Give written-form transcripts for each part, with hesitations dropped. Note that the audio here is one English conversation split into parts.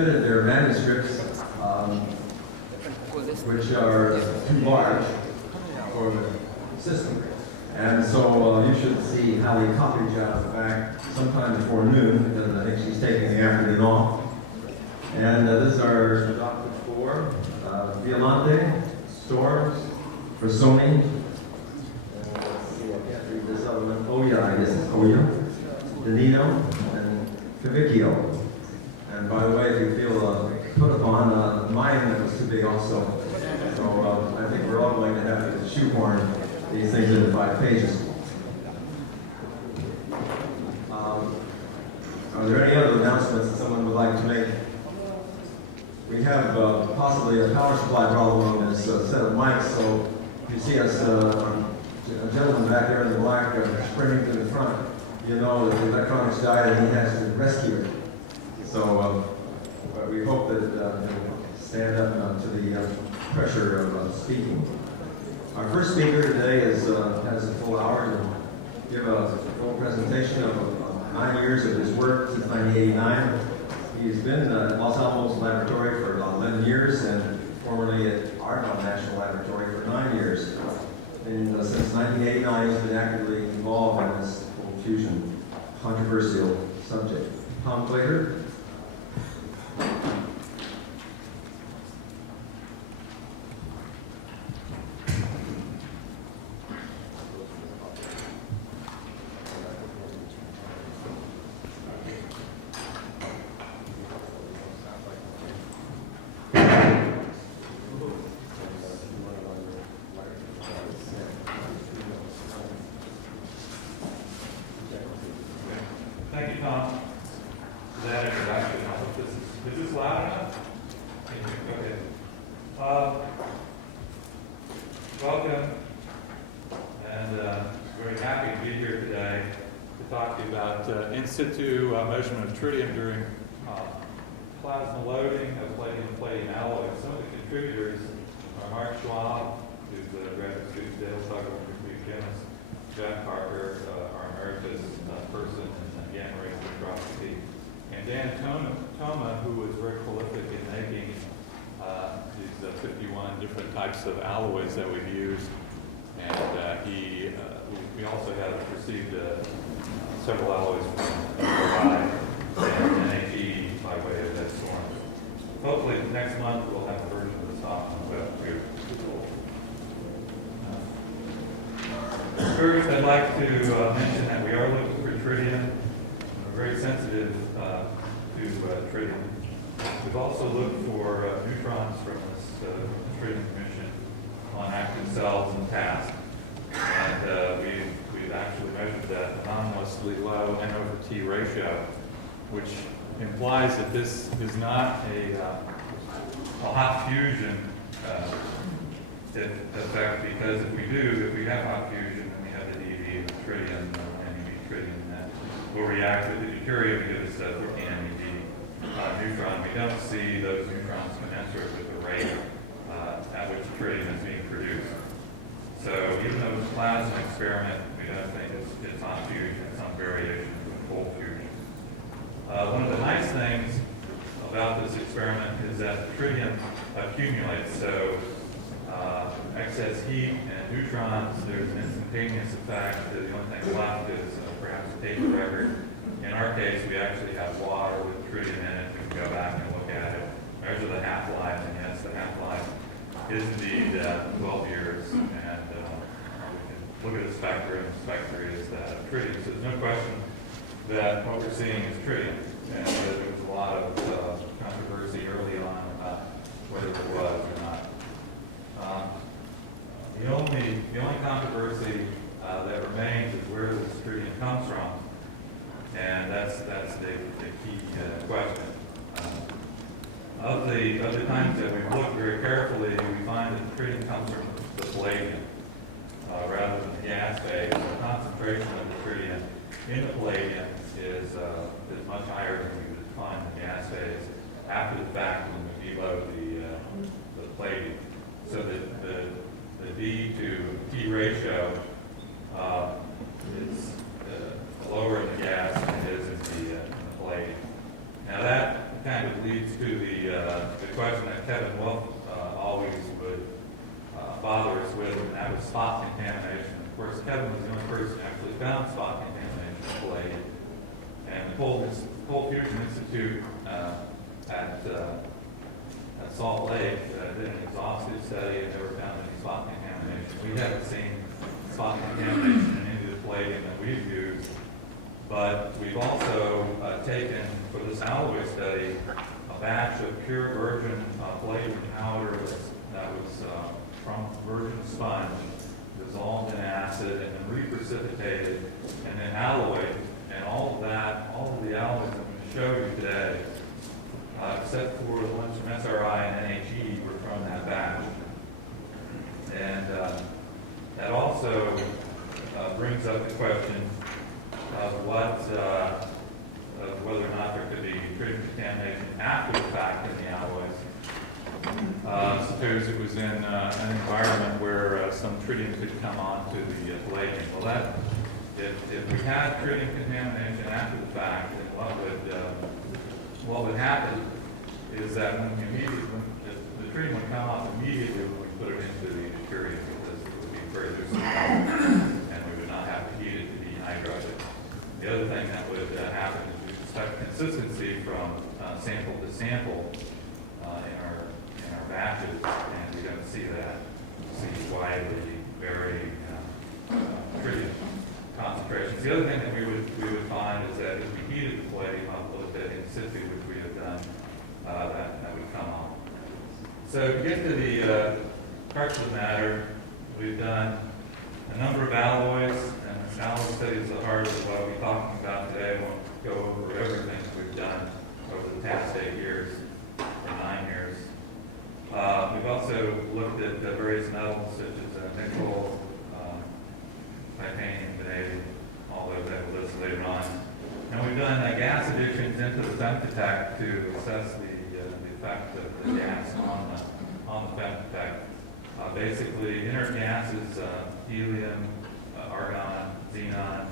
There are manuscripts which are too large for the system. And so you should see how we copied you out of the back sometime before noon, because I think she's taking the afternoon off. And this is our adopted four, Violante, Storms, for Sony. And let's see, I can't read this other one. Oya, I guess it's Oya, Danino, and Cavicchio. And by the way, if you feel put upon, mine was too big also. So I think we're all going to have to shoehorn these things into 5 pages. Are there any other announcements that someone would like to make? We have possibly a power supply problem on this set of mics, so if you see us, a gentleman back there in the black sprinting to the front, you know that the electronics died and he has to rescue it. So we hope that he'll stand up to the pressure of speaking. Our first speaker today has a full hour to give a full presentation of 9 years of his work since 1989. He's been at Los Alamos Laboratory for about 11 years and formerly at Argonne National Laboratory for 9 years. And since 1989, he's been actively involved in this whole fusion controversial subject. Tom Claytor. Thank you, Tom, for that introduction. I hope is this loud enough? Go ahead. Welcome, and very happy to be here today to talk to you about in-situ measurement of tritium during plasma loading of palladium alloys. Some of the contributors are Mark Schwab, who's a graduate student, Dale Tucker, who's a chemist, Jeff Parker, our emeritus person in gamma-ray spectroscopy, and Dan Toma, who was very prolific in making these 51 different types of alloys that we've used. And we also have received several alloys from by and NAG by way of that storm. Hopefully next month we'll have a version of this off on the web for you. First, I'd like to mention that we are looking for tritium. We're very sensitive to tritium. We've also looked for neutrons from this tritium emission on active cells and tasks. And we've actually measured that anomalously low N/T ratio, which implies that this is not a hot fusion effect, because if we have hot fusion, then we have the DV of tritium, NeV tritium, that will react with the deuterium to give us a 15 NeV neutron. We don't see those neutrons commensurate with the rate at which tritium is being produced. So even though it's a plasma experiment, we don't think it's hot fusion, it's some variation from cold fusion. One of the nice things about this experiment is that the tritium accumulates. So excess heat and neutrons, there's an instantaneous effect. The only thing left is perhaps a paper record. In our case, we actually have water with tritium in it. We can go back and look at it, measure the half-life, and yes, the half-life is indeed 12 years. And we can look at the spectra, and the spectra is tritium. So there's no question that what we're seeing is tritium. And there was a lot of controversy early on about whether it was or not. The only controversy that remains is where this tritium comes from, and that's the key question. Of the times that we've looked very carefully, we find that the tritium comes from the palladium rather than the gas phase. The concentration of the tritium in the palladium is much higher than we would find in the gas phase after the fact when we deload the palladium. So the D to T ratio is lower in the gas than it is in the palladium. Now that kind of it leads to the question that Kevin Wolf always would bother us with, and that was spot contamination. Of course, Kevin was the only person who actually found spot contamination of palladium. And the Cold Fusion Institute at Salt Lake did an exhaustive study and never found any spot contamination. We haven't seen spot contamination in any of the palladium that we've used, but we've also taken, for this alloy study, a batch of pure virgin palladium powder that was from virgin sponge, dissolved in acid, and then reprecipitated, and then alloyed. And all of that, all of the alloys I'm going to show you today, except for the ones from SRI and NHE, were from that batch. And that also brings up the question of whether or not there could be tritium contamination after the fact in the alloys. Suppose it was in an environment where some tritium could come onto the palladium. Well, if we had tritium contamination after the fact, then what would happen is that when the tritium would come off immediately when we put it into the deuterium, because it would be very loose and we would not have to heat it to dehydrate it. The other thing that would happen is we expect consistency from sample to sample in our batches, and we don't see that. We see widely varying tritium concentrations. The other thing that we would find is that if we heated the palladium up a little bit in situ, which we have done, that would come on. So to get to the crux of the matter, we've done a number of alloys, and this alloy study is the heart of what we'll be talking about today. I won't go over everything that we've done over the past 8 years, or 9 years. We've also looked at various metals such as nickel, titanium, vanadium, all those that we'll list later on. And we've done gas additions into the femtotech to assess the effect of the gas on the femtotech. Basically, inert gases, helium, argon, xenon,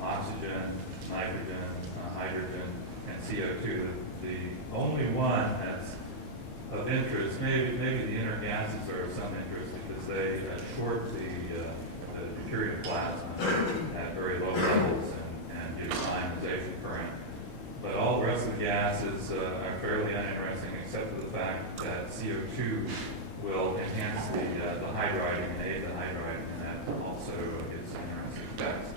oxygen, nitrogen, hydrogen, and CO2. The only one that's of interest, maybe the inert gases are of some interest because they short the deuterium plasma at very low levels and give ionization current. But all the rest of the gases are fairly uninteresting, except for the fact that CO2 will enhance the hydriding and aid the hydriding, and that also gives some interesting effects.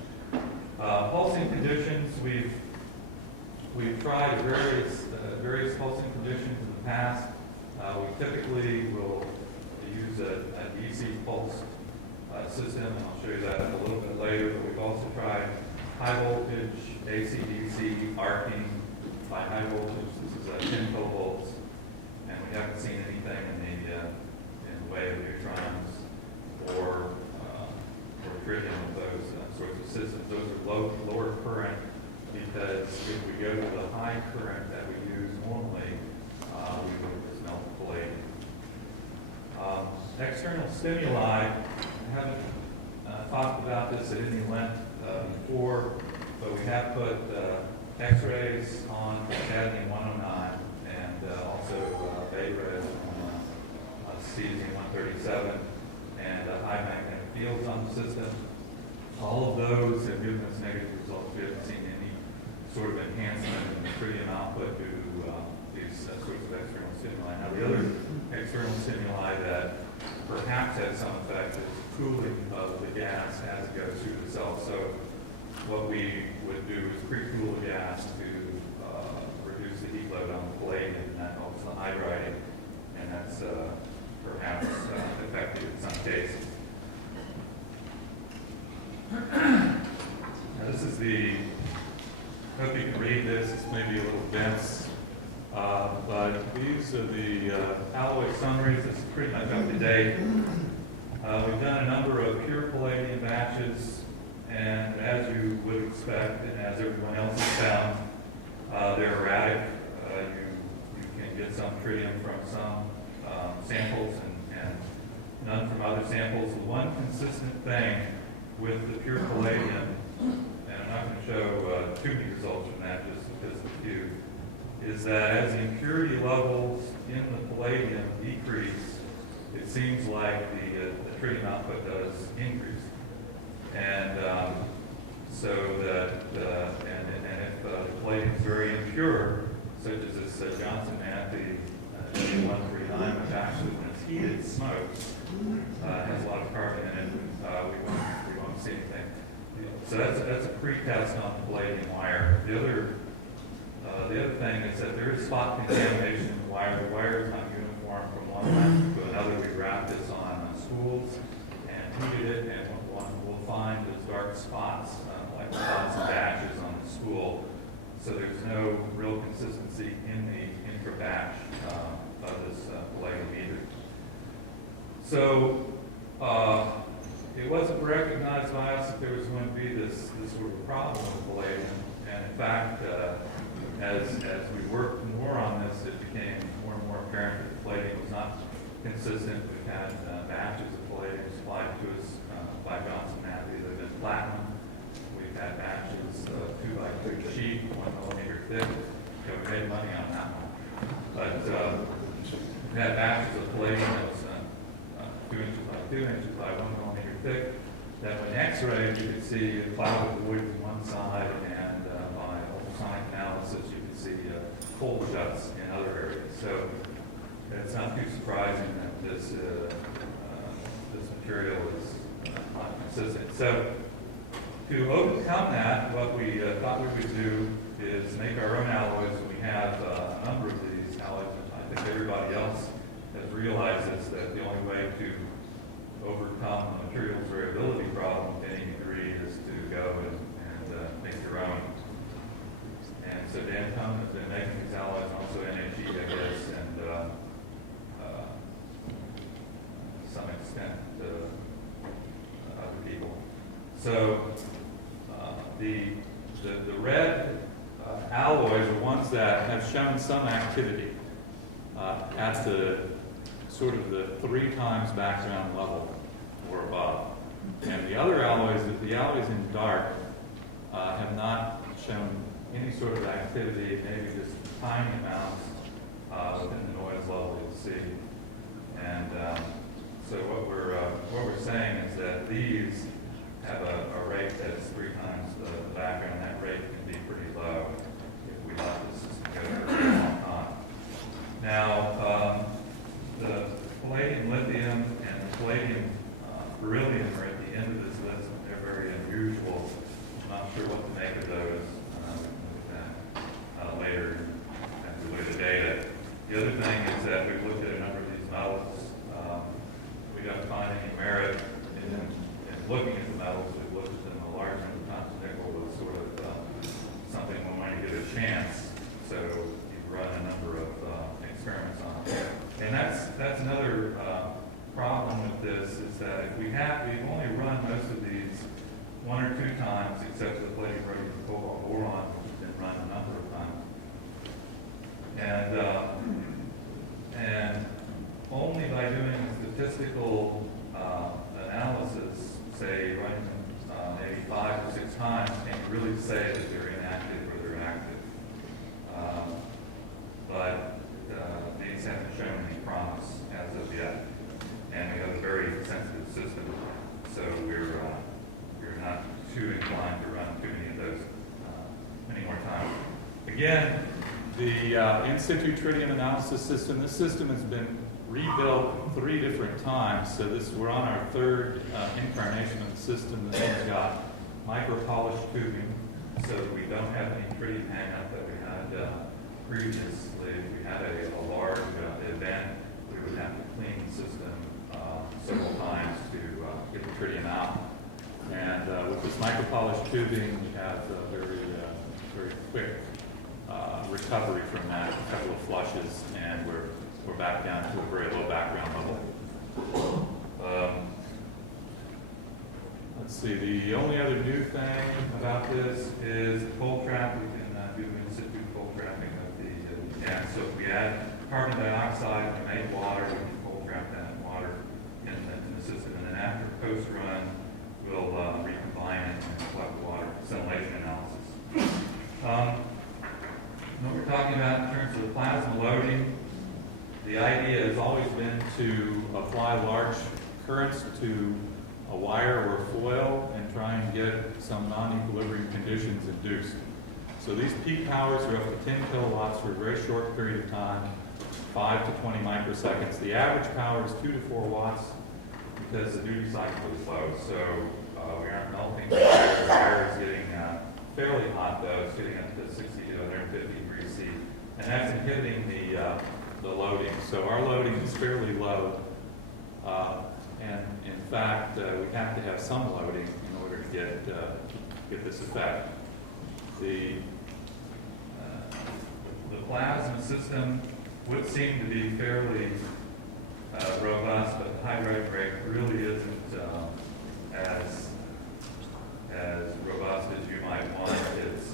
Pulsing conditions, we've tried various pulsing conditions in the past. We typically will use a DC pulse system, and I'll show you that a little bit later, but we've also tried high voltage AC-DC arcing by high voltage. This is 10 kilovolts, and we haven't seen anything in the way of neutrons or tritium with those sorts of systems. Those are lower current, because if we go to the high current that we use normally, we would just melt the palladium. External stimuli, I haven't talked about this at any length before, but we have put X-rays on Cadmium-109 and also beta rays on Cesium-137 and high magnetic fields on the system. All of those have given us negative results. We haven't seen any sort of enhancement in the tritium output due to these sorts of external stimuli. Now, the other external stimuli that perhaps has some effect is cooling of the gas as it goes through the cell. So what we would do is pre-cool the gas to reduce the heat load on the palladium, and that helps the hydriding, and that's perhaps effective in some cases. Now this is I hope you can read this, it's maybe a little dense, but these are the alloy summaries. This is pretty much up to date. We've done a number of pure palladium batches, and as you would expect, and as everyone else has found, they're erratic. You can get some tritium from some samples and none from other samples. The one consistent thing with the pure palladium, and I'm not going to show too many results from that just because of a few, is that as the impurity levels in the palladium decrease, it seems like the tritium output does increase. And so that, and if the palladium is very impure, such as this Johnson-Matthey 139, which actually, when it's heated, smokes, has a lot of carbon in it, we won't see anything. So that's a pre-test on the palladium wire. The other thing is that there is spot contamination in the wire. The wire is not uniform from one lamp to another. We wrapped this on spools and heated it, and we'll find those dark spots, like dots and dashes on the spool. So there's no real consistency in the intra-batch of this palladium either. So it wasn't recognized by us that there was going to be this sort of problem with palladium. And in fact, as we worked more on this, it became more and more apparent that the palladium was not consistent. We've had batches of palladium supplied to us by Johnson-Matthey that have been platinum. We've had batches 2x2 sheet, 1 millimeter thick. So we made money on that one. But we've had batches of palladium that was 2 inches by 2 inches by 1 millimeter thick. That when X-rayed, you could see a cloud of void on one side, and by ultrasonic analysis, you could see hole shuts in other areas. So it's not too surprising that this material is not consistent. So to overcome that, what we thought we would do is make our own alloys. We have a number of these alloys. I think everybody else has realized this, that the only way to overcome the materials variability problem to any degree is to go and make your own. And so Dan Tum has been making these alloys, and also NAG, I guess, and to some extent other people. So the red alloys are ones that have shown some activity at the sort of the 3 times background level or above. And the other alloys, the alloys in dark, have not shown any sort of activity, maybe just tiny amounts within the noise level you see. And so what we're saying is that these have a rate that's 3 times the background. That rate can be pretty low if we let the system go for a long time. Now, the palladium lithium and the palladium beryllium are at the end of this list. They're very unusual. I'm not sure what to make of those. Later as we look at the data. The other thing is that we've looked at a number of these metals. We don't find any merit in looking at the metals. We've looked at them a large number of times. Nickel was sort of something we wanted to give a chance. So we've run a number of experiments on it. And that's another problem with this, is that if we've only run most of these 1 or 2 times, except for the palladium, rhodium, cobalt, boron, which has been run a number of times. And only by doing a statistical analysis, say running them maybe 5 or 6 times, can you really say that they're inactive or they're active. But these haven't shown any promise as of yet. And we have a very sensitive system, so we're not too inclined to run too many of those many more times. Again, the In-Situ Tritium analysis system, this system has been rebuilt 3 different times, so we're on our 3rd incarnation of the system. This one's got micro-polished tubing, so that we don't have any tritium hang-up that we had previously. If we had a large event, we would have to clean the system several times to get the tritium out. And with this micro-polished tubing, we have a very quick recovery from that, a couple of flushes, and we're back down to a very low background level. Let's see, the only other new thing about this is the cold trap. We can do in-situ cold trapping of the gas. So if we add carbon dioxide and make water, we can cold trap that water in the system. And then after post-run, we'll recombine it and collect the water, scintillation analysis. Another talking about in terms of plasma loading, the idea has always been to apply large currents to a wire or a foil and try and get some non-equilibrium conditions induced. So these peak powers are up to 10 kilowatts for a very short period of time, 5 to 20 microseconds. The average power is 2 to 4 watts because the duty cycle is low. So we aren't melting. The wire is getting fairly hot though. It's getting up to 60 to 150 degrees C. And that's inhibiting the loading. So our loading is fairly low. And in fact, we have to have some loading in order to get this effect. The plasma system would seem to be fairly robust, but the hydride rate really isn't as robust as you might want. It's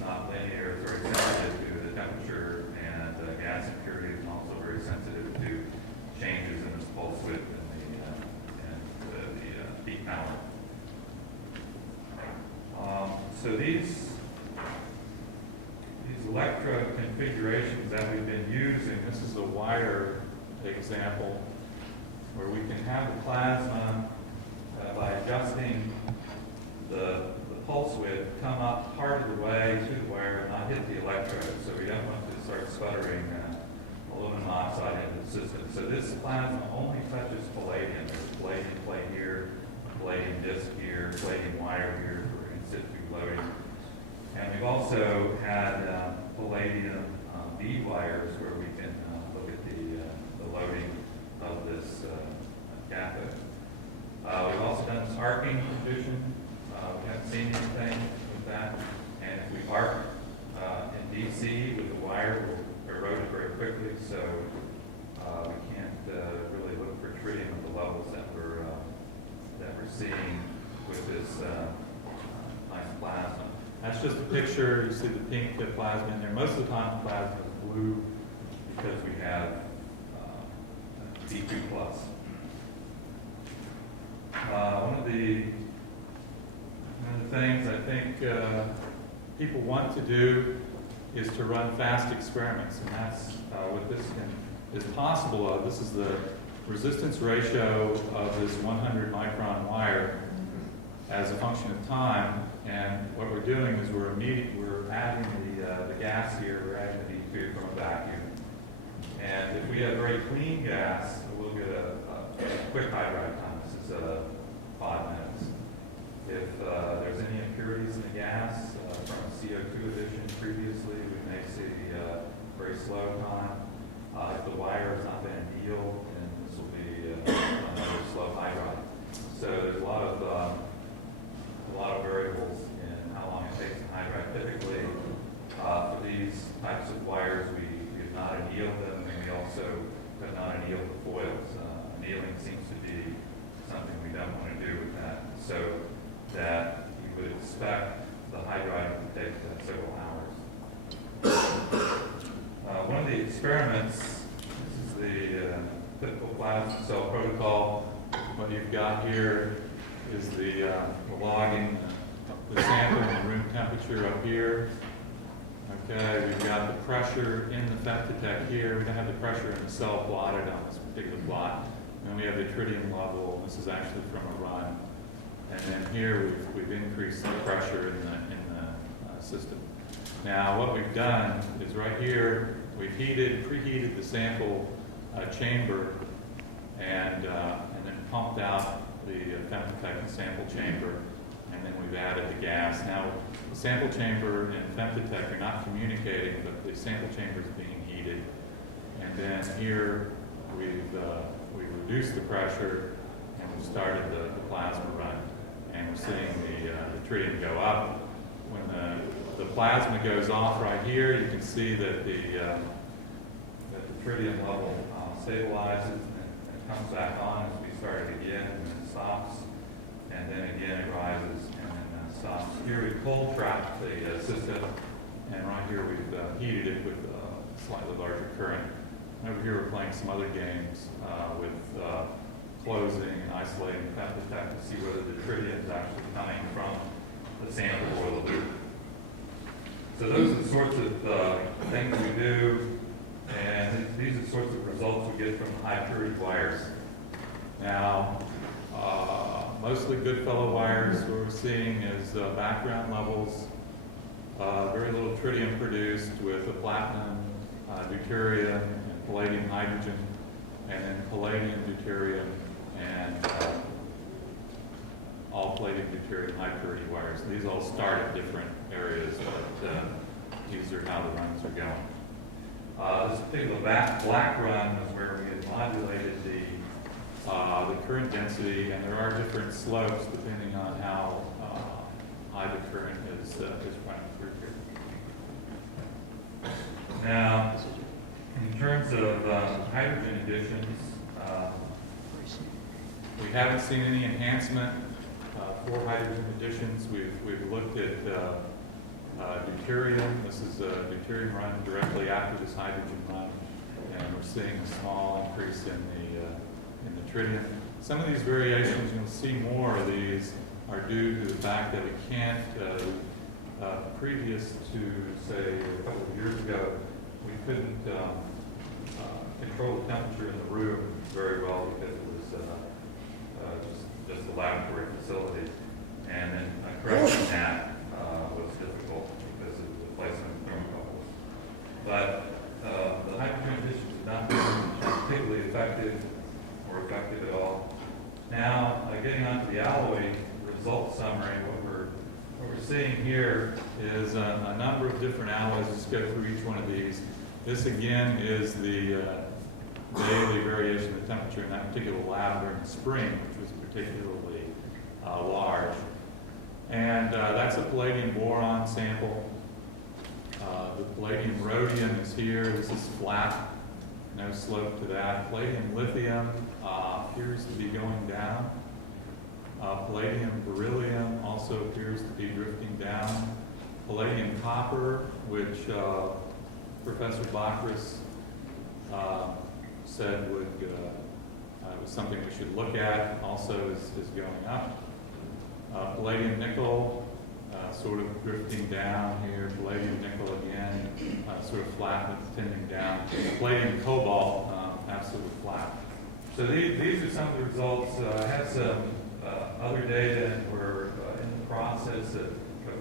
not linear. It's very sensitive to the temperature and gas impurities, and also very sensitive to changes in the pulse width and the peak power. So these electrode configurations that we've been using, this is a wire example where we can have the plasma by adjusting the pulse width come up part of the way to the wire and not hit the electrode. So we don't want to start sputtering aluminum oxide into the system. So this plasma only touches palladium. There's a palladium plate here, palladium disc here, palladium wire here for in-situ loading. And we've also had palladium bead wires where we can look at the loading of this cathode. We've also done this arcing condition. We haven't seen anything with that. And if we arc in DC with the wire, we'll erode it very quickly. So we can't really look for tritium at the levels that we're seeing with this nice plasma. That's just a picture. You see the pink plasma in there. Most of the time the plasma is blue because we have D2+. One of the things I think people want to do is to run fast experiments, and that's what this is possible of. This is the resistance ratio of this 100 micron wire as a function of time, and what we're doing is we're adding the gas here, we're adding the D2 from a vacuum. And if we have very clean gas, we'll get a quick hydride time. This is 5 minutes. If there's any impurities in the gas from CO2 addition previously, we may see very slow time. If the wire has not been annealed, then this will be another slow hydride. So there's a lot of variables in how long it takes to hydride. Typically, for these types of wires, we have not annealed them, and we also have not annealed the foils. Annealing seems to be something we don't want to do with that. So that you would expect the hydride to take several hours. One of the experiments, this is the typical plasma cell protocol. What you've got here is the logging the sample and the room temperature up here. Okay, we've got the pressure in the femtotech here. We don't have the pressure in the cell plotted on this particular plot. And then we have the tritium level. This is actually from a run. And then here we've increased the pressure in the system. Now what we've done is right here we've preheated the sample chamber and then pumped out the femtotech sample chamber, and then we've added the gas. Now the sample chamber and femtotech are not communicating, but the sample chamber is being heated. And then here we've reduced the pressure and we've started the plasma run. And we're seeing the tritium go up. When the plasma goes off right here, you can see that the tritium level stabilizes and comes back on as we start it again, and then stops, and then again it rises and then stops. Here we cold trap the system, and right here we've heated it with a slightly larger current. And over here we're playing some other games with closing and isolating the femtotech to see whether the tritium is actually coming from the sample or the loop. So those are the sorts of things we do, and these are the sorts of results we get from high purity wires. Now, mostly Goodfellow wires, what we're seeing is background levels, very little tritium produced with a platinum, deuterium, and palladium hydrogen, and then palladium, deuterium, and all palladium, deuterium, high purity wires. These all start at different areas, but these are how the runs are going. This particular black run is where we had modulated the current density, and there are different slopes depending on how high the current is running through here. Now, in terms of hydrogen additions, we haven't seen any enhancement for hydrogen additions. We've looked at deuterium. This is a deuterium run directly after this hydrogen run, and we're seeing a small increase in the tritium. Some of these variations, you'll see more of these, are due to the fact that we can't, previous to, say, a couple of years ago, we couldn't control the temperature in the room very well because it was just a laboratory facility. And then correcting that was difficult because of the placement of thermocouples. But the hydrogen additions have not been particularly effective or effective at all. Now, getting on to the alloy result summary, what we're seeing here is a number of different alloys. Let's go through each one of these. This again is the daily variation of the temperature in that particular lab during the spring, which was particularly large. And that's a palladium boron sample. The palladium rhodium is here. This is flat, no slope to that. Palladium lithium appears to be going down. Palladium beryllium also appears to be drifting down. Palladium copper, which Professor Bakris said was something we should look at, also is going up. Palladium nickel, sort of drifting down here. Palladium nickel again, sort of flat but tending down. Palladium cobalt, absolutely flat. So these are some of the results. I have some other data, and we're in the process of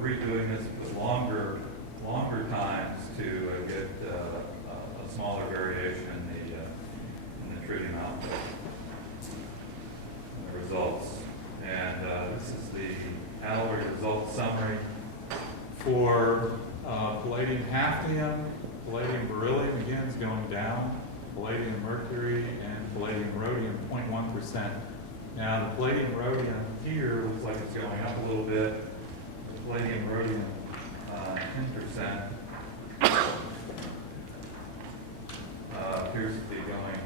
redoing this with longer times to get a smaller variation in the tritium output and the results. And this is the alloy result summary for palladium hafnium. Palladium beryllium again is going down. Palladium mercury and palladium rhodium 0.1%. Now the palladium rhodium here looks like it's going up a little bit. The palladium rhodium 10% appears to be going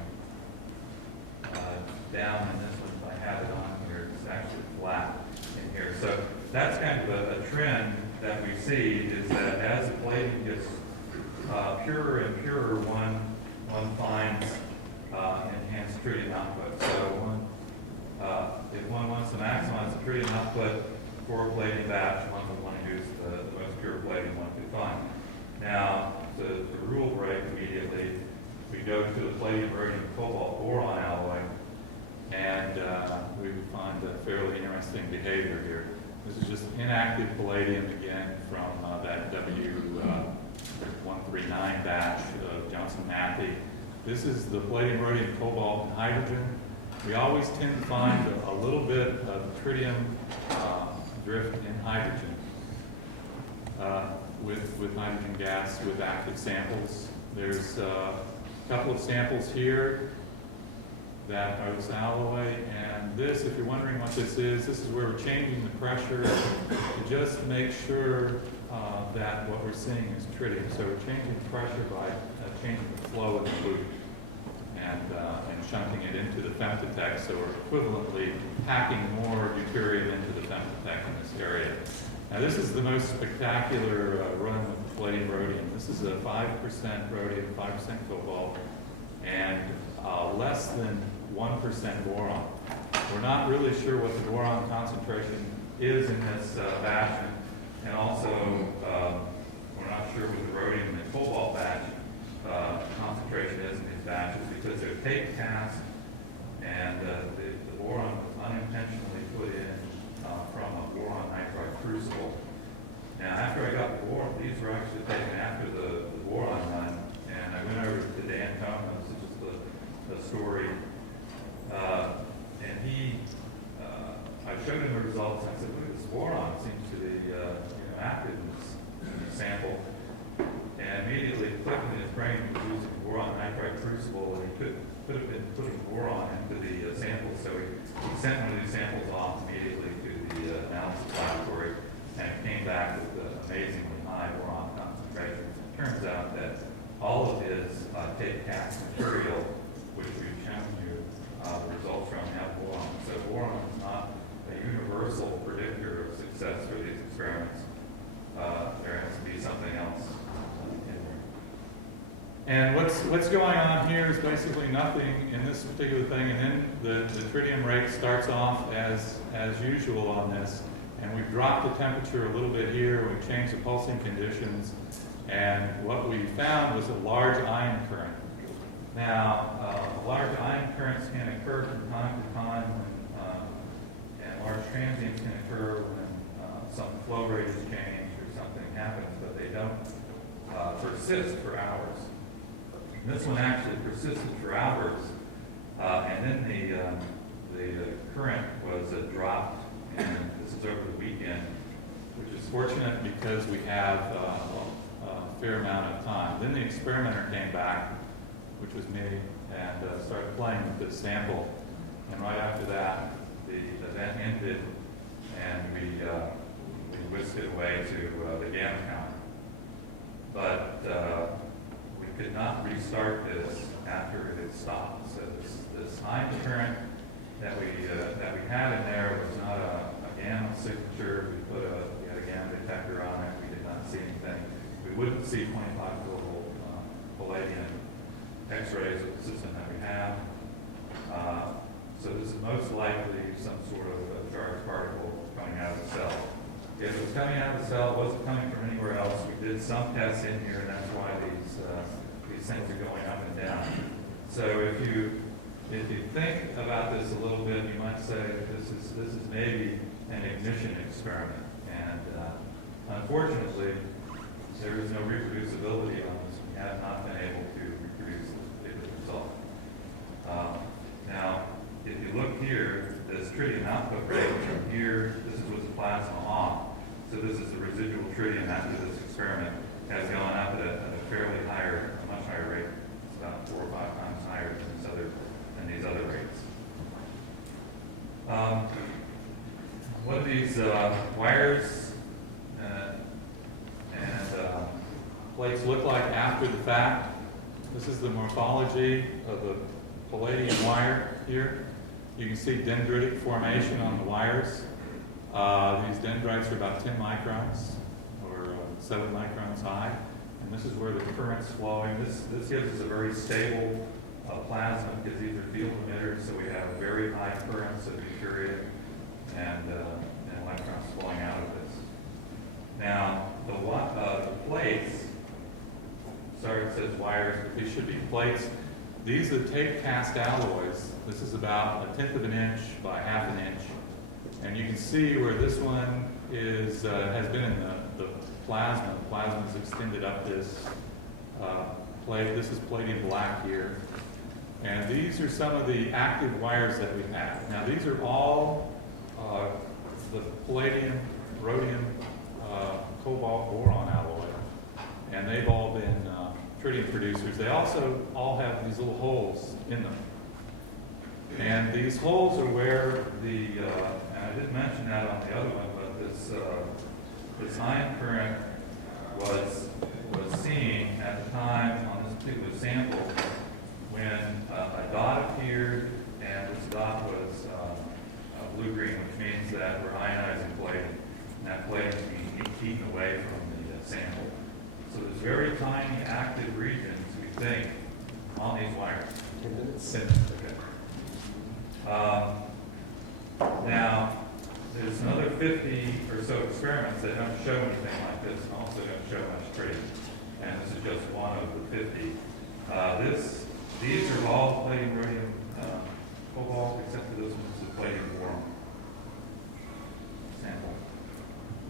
down in this one. If I have it on here, it's actually flat in here. So that's kind of a trend that we see, is that as the palladium gets purer and purer, one finds enhanced tritium output. So if one wants to maximize the tritium output for a palladium batch, one would want to use the most pure palladium one could find. Now, to rule break immediately, we go to the palladium rhodium cobalt boron alloy, and we would find a fairly interesting behavior here. This is just inactive palladium again from that W139 batch of Johnson-Matthey. This is the palladium, rhodium, cobalt, and hydrogen. We always tend to find a little bit of tritium drift in hydrogen with hydrogen gas with active samples. There's a couple of samples here that are this alloy, and this, if you're wondering what this is where we're changing the pressure to just make sure that what we're seeing is tritium. So we're changing the pressure by changing the flow of the fluid and shunting it into the femtotech, so we're equivalently packing more deuterium into the femtotech in this area. Now this is the most spectacular run with the palladium rhodium. This is a 5% rhodium, 5% cobalt, and less than 1% boron. We're not really sure what the boron concentration is in this batch, and also we're not sure what the rhodium and cobalt batch concentration is in these batches because they're tape cast, and the boron was unintentionally put in from a boron nitride crucible. Now, after I got the boron, these were actually taken after the boron run, and I went over to Dan Thomas, which is the story, and I showed him the results, and I said, look, this boron seems to be active in this sample. And immediately clicked in his brain, he was using boron nitride crucible, and he could have been putting boron into the sample. So he sent one of these samples off immediately to the analysis laboratory, and it came back with an amazingly high boron concentration. It turns out that all of his tape cast material, which we've shown you the results from, have boron. So boron is not a universal predictor of success for these experiments. There has to be something else in there. And what's going on here is basically nothing in this particular thing, and then the tritium rate starts off as usual on this, and we've dropped the temperature a little bit here, we've changed the pulsing conditions, and what we found was a large ion current. Now, large ion currents can occur from time to time, and large transients can occur when some flow rate is changed or something happens, but they don't persist for hours. And this one actually persisted for hours, and then the current was dropped, and this is over the weekend, which is fortunate because we have a fair amount of time. Then the experimenter came back, which was me, and started playing with this sample. And right after that, the event ended, and we whisked it away to the gamma counter. But we could not restart this after it had stopped. So this ion current that we had in there was not a gamma signature. We had a gamma detector on it. We did not see anything. We wouldn't see 25 kilovolt palladium X-rays of the system that we have. So this is most likely some sort of charged particle coming out of the cell. If it was coming out of the cell, it wasn't coming from anywhere else. We did some tests in here, and that's why these things are going up and down. So if you think about this a little bit, you might say this is maybe an ignition experiment. And unfortunately, there is no reproducibility on this. We have not been able to reproduce this particular result. Now, if you look here, this tritium output rate from here, this was the plasma off. So this is the residual tritium after this experiment has gone up at a fairly higher, a much higher rate. It's about 4 or 5 times higher than these other rates. What do these wires and plates look like after the fact? This is the morphology of the palladium wire here. You can see dendritic formation on the wires. These dendrites are about 10 microns or 7 microns high, and this is where the current's flowing. This gives us a very stable plasma because these are field emitters, so we have very high currents of deuterium and electrons flowing out of this. Now, the plates, sorry it says wires, but these should be plates. These are tape cast alloys. This is about 1/10 of an inch by 1/2 inch. And you can see where this one has been in the plasma. The plasma is extended up this plate. This is palladium black here. And these are some of the active wires that we have. Now these are all the palladium, rhodium, cobalt, boron alloy. And they've all been tritium producers. They also all have these little holes in them. And these holes are where and I didn't mention that on the other one, but this ion current was seen at the time on this particular sample when a dot appeared, and this dot was blue-green, which means that we're ionizing palladium, and that palladium is being eaten away from the sample. So there's very tiny active regions, we think, on these wires. 10 minutes. Okay. Now, there's another 50 or so experiments that don't show anything like this and also don't show much tritium. And this is just one of the 50. These are all palladium, rhodium, cobalt, except for this one, it's a palladium boron sample.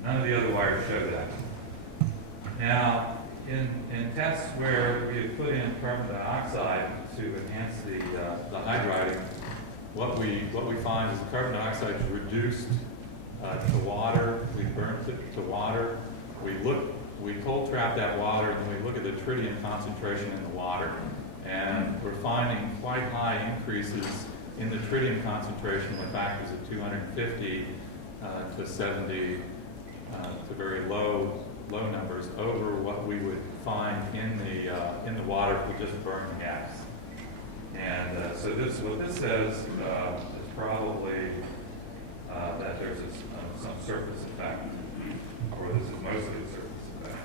None of the other wires show that. Now, in tests where we have put in carbon dioxide to enhance the hydriding, what we find is the carbon dioxide is reduced to water. We burnt it to water. We cold trap that water, and then we look at the tritium concentration in the water. And we're finding quite high increases in the tritium concentration with factors of 250 to 70 to very low numbers over what we would find in the water if we just burn the gas. And so what this says is probably that there's some surface effect, or this is mostly a surface effect.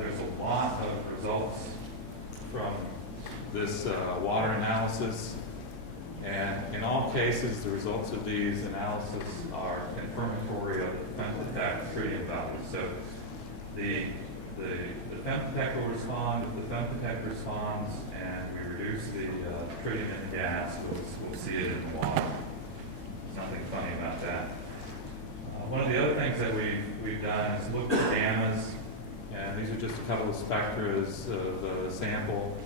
There's a lot of results from this water analysis, and in all cases, the results of these analyses are confirmatory of the femtotech tritium values. So the femtotech will respond. If the femtotech responds and we reduce the tritium in the gas, we'll see it in the water. There's nothing funny about that. One of the other things that we've done is look for gammas, and these are just a couple of spectras of the sample.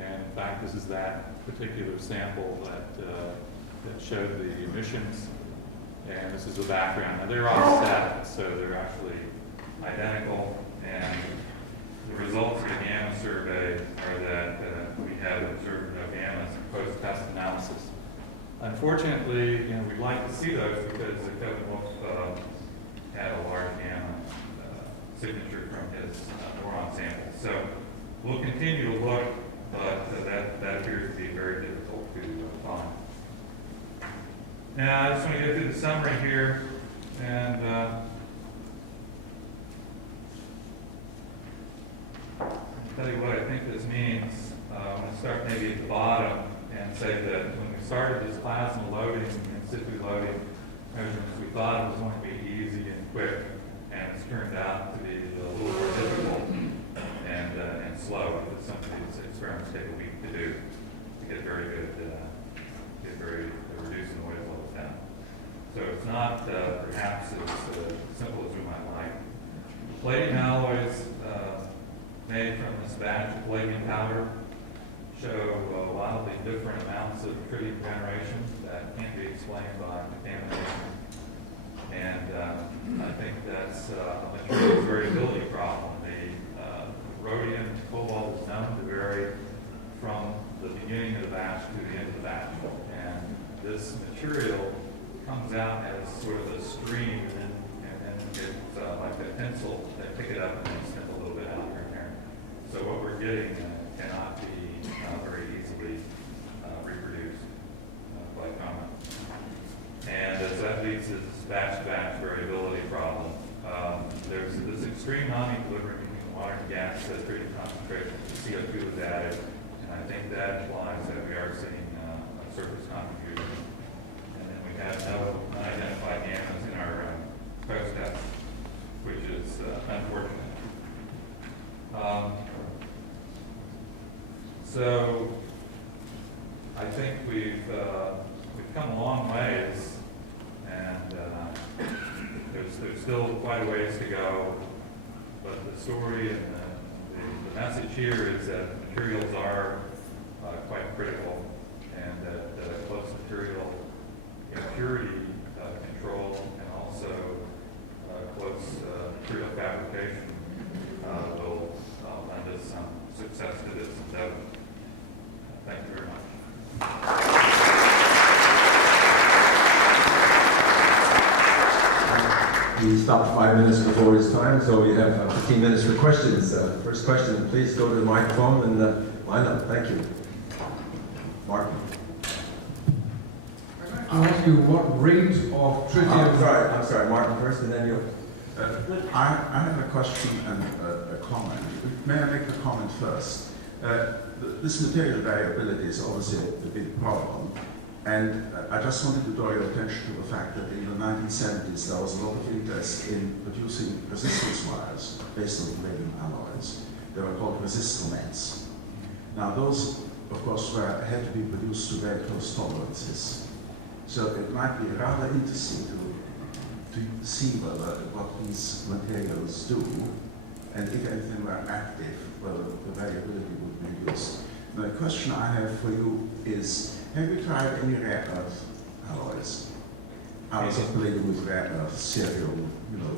And in fact, this is that particular sample that showed the emissions, and this is the background. Now they're offset, so they're actually identical, and the results of the gamma survey are that we have observed no gammas in post-test analysis. Unfortunately, we'd like to see those because the Kevin Wolf had a large gamma signature from his boron sample. So we'll continue to look, but that appears to be very difficult to find. Now, I just want to go through the summary here, and tell you what I think this means. I'm going to start maybe at the bottom and say that when we started this plasma loading, in-situ loading measurements, we thought it was going to be easy and quick, and it's turned out to be a little more difficult and slow, because some of these experiments take a week to do to get very good, reduce the noise levels down. So it's not perhaps as simple as we might like. Palladium alloys made from this batch of palladium powder show wildly different amounts of tritium generation that can't be explained by contamination. And I think that's a materials variability problem. The rhodium and cobalt is known to vary from the beginning of the batch to the end of the batch. And this material comes out as sort of a stream, and then it's like a pencil. They pick it up and then snip a little bit out here and there. So what we're getting cannot be very easily reproduced by common. And as that leads to this batch-to-batch variability problem, there's this extreme non-equilibrium between water and gas tritium concentration. CO2 is added, and I think that implies that we are seeing a surface contribution. And then we have no unidentified gammas in our post-test, which is unfortunate. So I think we've come a long ways, and there's still quite a ways to go. But the story and the message here is that materials are quite critical, and that close material impurity control and also close material fabrication will lend us some success to this endeavor. Thank you very much. We stopped 5 minutes before his time, so we have 15 minutes for questions. First question, please go to the microphone and line up. Thank you. Mark. I'll ask you what rate of tritium... I'm sorry, Martin first, and then you. I have a question and a comment. May I make a comment first? This material variability is obviously a big problem. And I just wanted to draw your attention to the fact that in the 1970s there was a lot of interest in producing resistance wires based on palladium alloys. They were called resistoments. Now those, of course, had to be produced to very close tolerances. So it might be rather interesting to see what these materials do, and if anything were active, whether the variability would be used. The question I have for you is, have you tried any rare earth alloys? Alloys of palladium with rare earth, cerium, you know?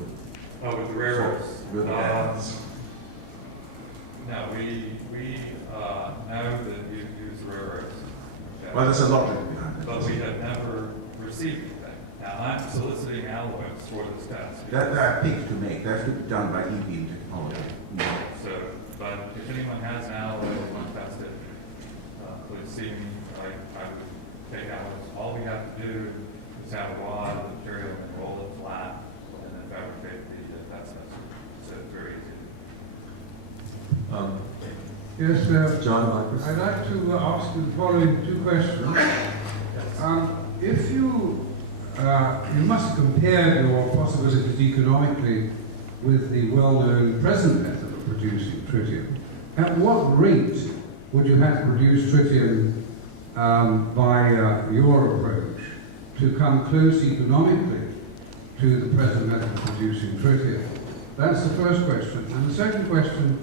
Oh, with the rare earths? With rare earths. No, we know that you use rare earths. Okay. Well, there's a logic behind it. But we have never received anything. Now, I'm soliciting alloys for this test. They are big to make. They have to be done by e-beam technology. So, but if anyone has an alloy or wants to test it, please see me. I would take alloys. All we have to do is have a wad of material and roll it flat and then fabricate the test sensor. So it's very easy. Yes, John Marcus. I'd like to ask you the following two questions. If you must compare your possibilities economically with the well-known present method of producing tritium. At what rate would you have to produce tritium by your approach to come close economically to the present method of producing tritium? That's the first question. And the second question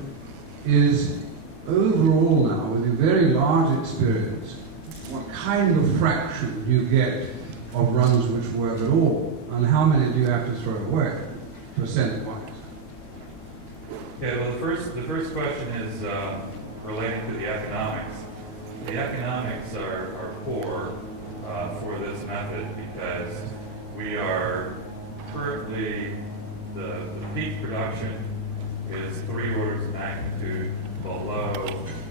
is, overall now, with your very large experience, what kind of fraction do you get of runs which work at all? And how many do you have to throw away, percent-wise? Yeah, well, the first question is relating to the economics. The economics are poor for this method because we are currently, the peak production is 3 orders of magnitude below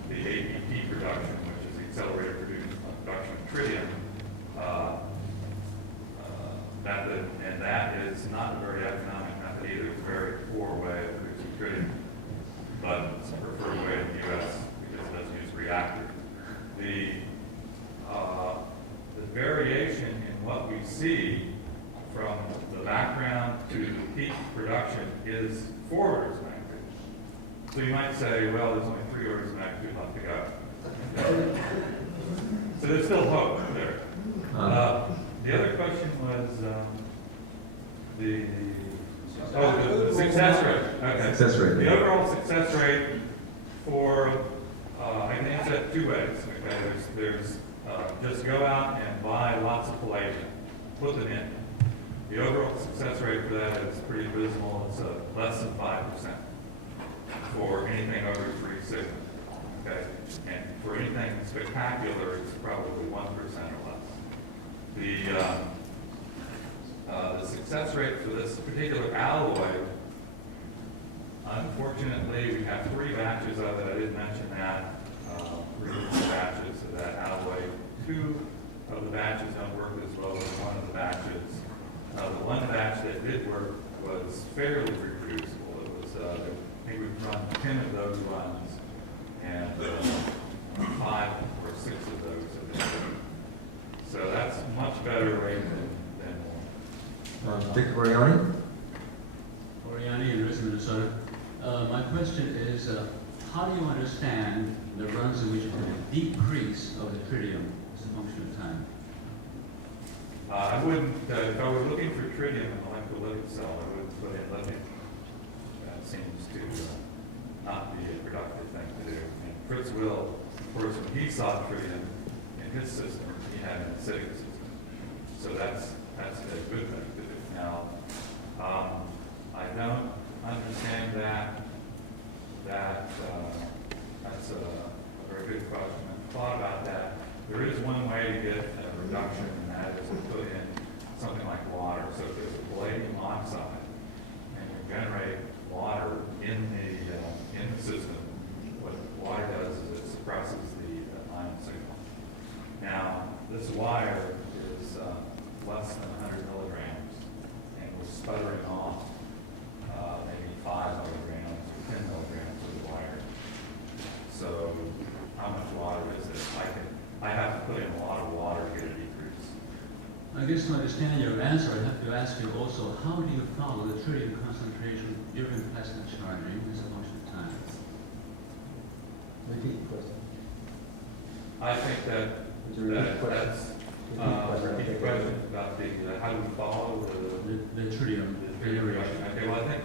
the APT production, which is the accelerator production of tritium method, and that is not a very economic method either. It's a very poor way of producing tritium, but it's a preferred way in the U.S. because it doesn't use reactors. The variation in what we see from the background to the peak production is 4 orders of magnitude. So you might say, well, there's only 3 orders of magnitude left to go. So there's still hope there. The other question was the success rate. Okay. Success rate. The overall success rate for, I can answer that 2 ways. Okay, there's just go out and buy lots of palladium, put them in. The overall success rate for that is pretty abysmal. It's less than 5% for anything over 3 sigma. Okay, and for anything spectacular, it's probably 1% or less. The success rate for this particular alloy, unfortunately, we have 3 batches of it. I didn't mention that. 3 batches of that alloy. 2 of the batches don't work as well as one of the batches. The one batch that did work was fairly reproducible. It was, I think we've run 10 of those runs, and 5 or 6 of those have been good. So that's much better rate than one. Dick Oriani. Oriani in Richmond, Minnesota. My question is, how do you understand the runs in which you have a decrease of the tritium as a function of time? I wouldn't, if I were looking for tritium in an electrolytic cell, I wouldn't put in lithium. That seems to not be a productive thing to do. And Fritz will, of course, when he saw tritium in his system, he had an acidic system. So that's a good thing to do. Now, I don't understand that. That's a very good question. I've thought about that. There is one way to get a reduction, and that is to put in something like water. So if there's a palladium oxide, and you generate water in the system, what water does is it suppresses the ion signal. Now, this wire is less than 100 milligrams, and we're sputtering off maybe 5 milligrams or 10 milligrams of the wire. So how much water is it? I have to put in a lot of water to get a decrease. I guess to understand your answer, I have to ask you also, how do you follow the tritium concentration during plasma charging as a function of time? Repeat the question. I think that's repeat the question about the how do we follow The tritium variation. Okay, well I think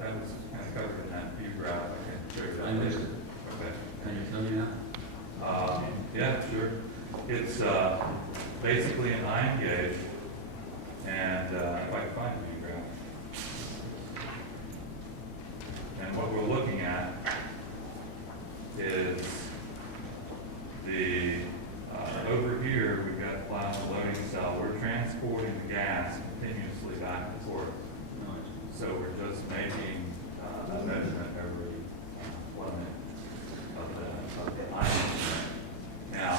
that was kind of covered in that view graph. I can show you that. I missed it. Okay. Can you tell me now? Yeah, sure. It's basically an ion gauge, and if I can find the view graph. And what we're looking at is the over here we've got the plasma loading cell. We're transporting the gas continuously back and forth. So we're just making a measurement every 1 minute of the ion. Now,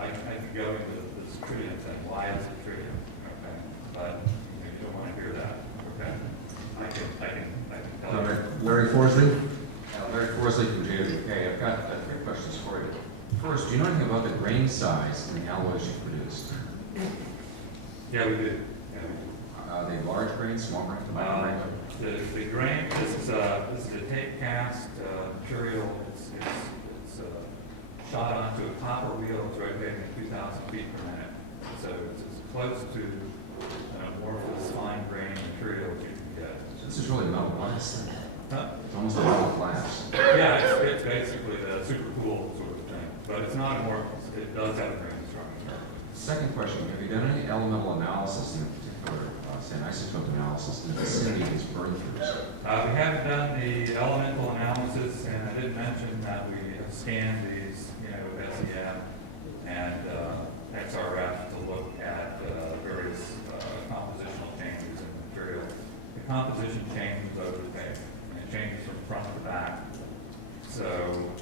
I can go into this tritium thing. Why is it tritium? Okay, but you don't want to hear that. Okay, I can tell you. Larry Forsley? Larry Forsley from JWK. I've got 3 questions for you. First, do you know anything about the grain size in the alloys you produced? Yeah, we do. Are they large grain, small grain, micro grain? The grain. This is a tape cast material. It's shot onto a copper wheel. It's rotating at 2,000 feet per minute. So it's as close to an amorphous fine grain material as you can get. This is really metal glass. Huh? It's almost like metal glass. Yeah, it's basically the super cool sort of thing, but it's not amorphous. It does have a grain structure. Second question, have you done any elemental analysis, in particular, say an isotope analysis, in the vicinity of these burn-throughs? We haven't done the elemental analysis, and I did mention that we have scanned these, with SEM and XRF to look at various compositional changes in the material. The composition changes over the tape, and it changes from front to back. So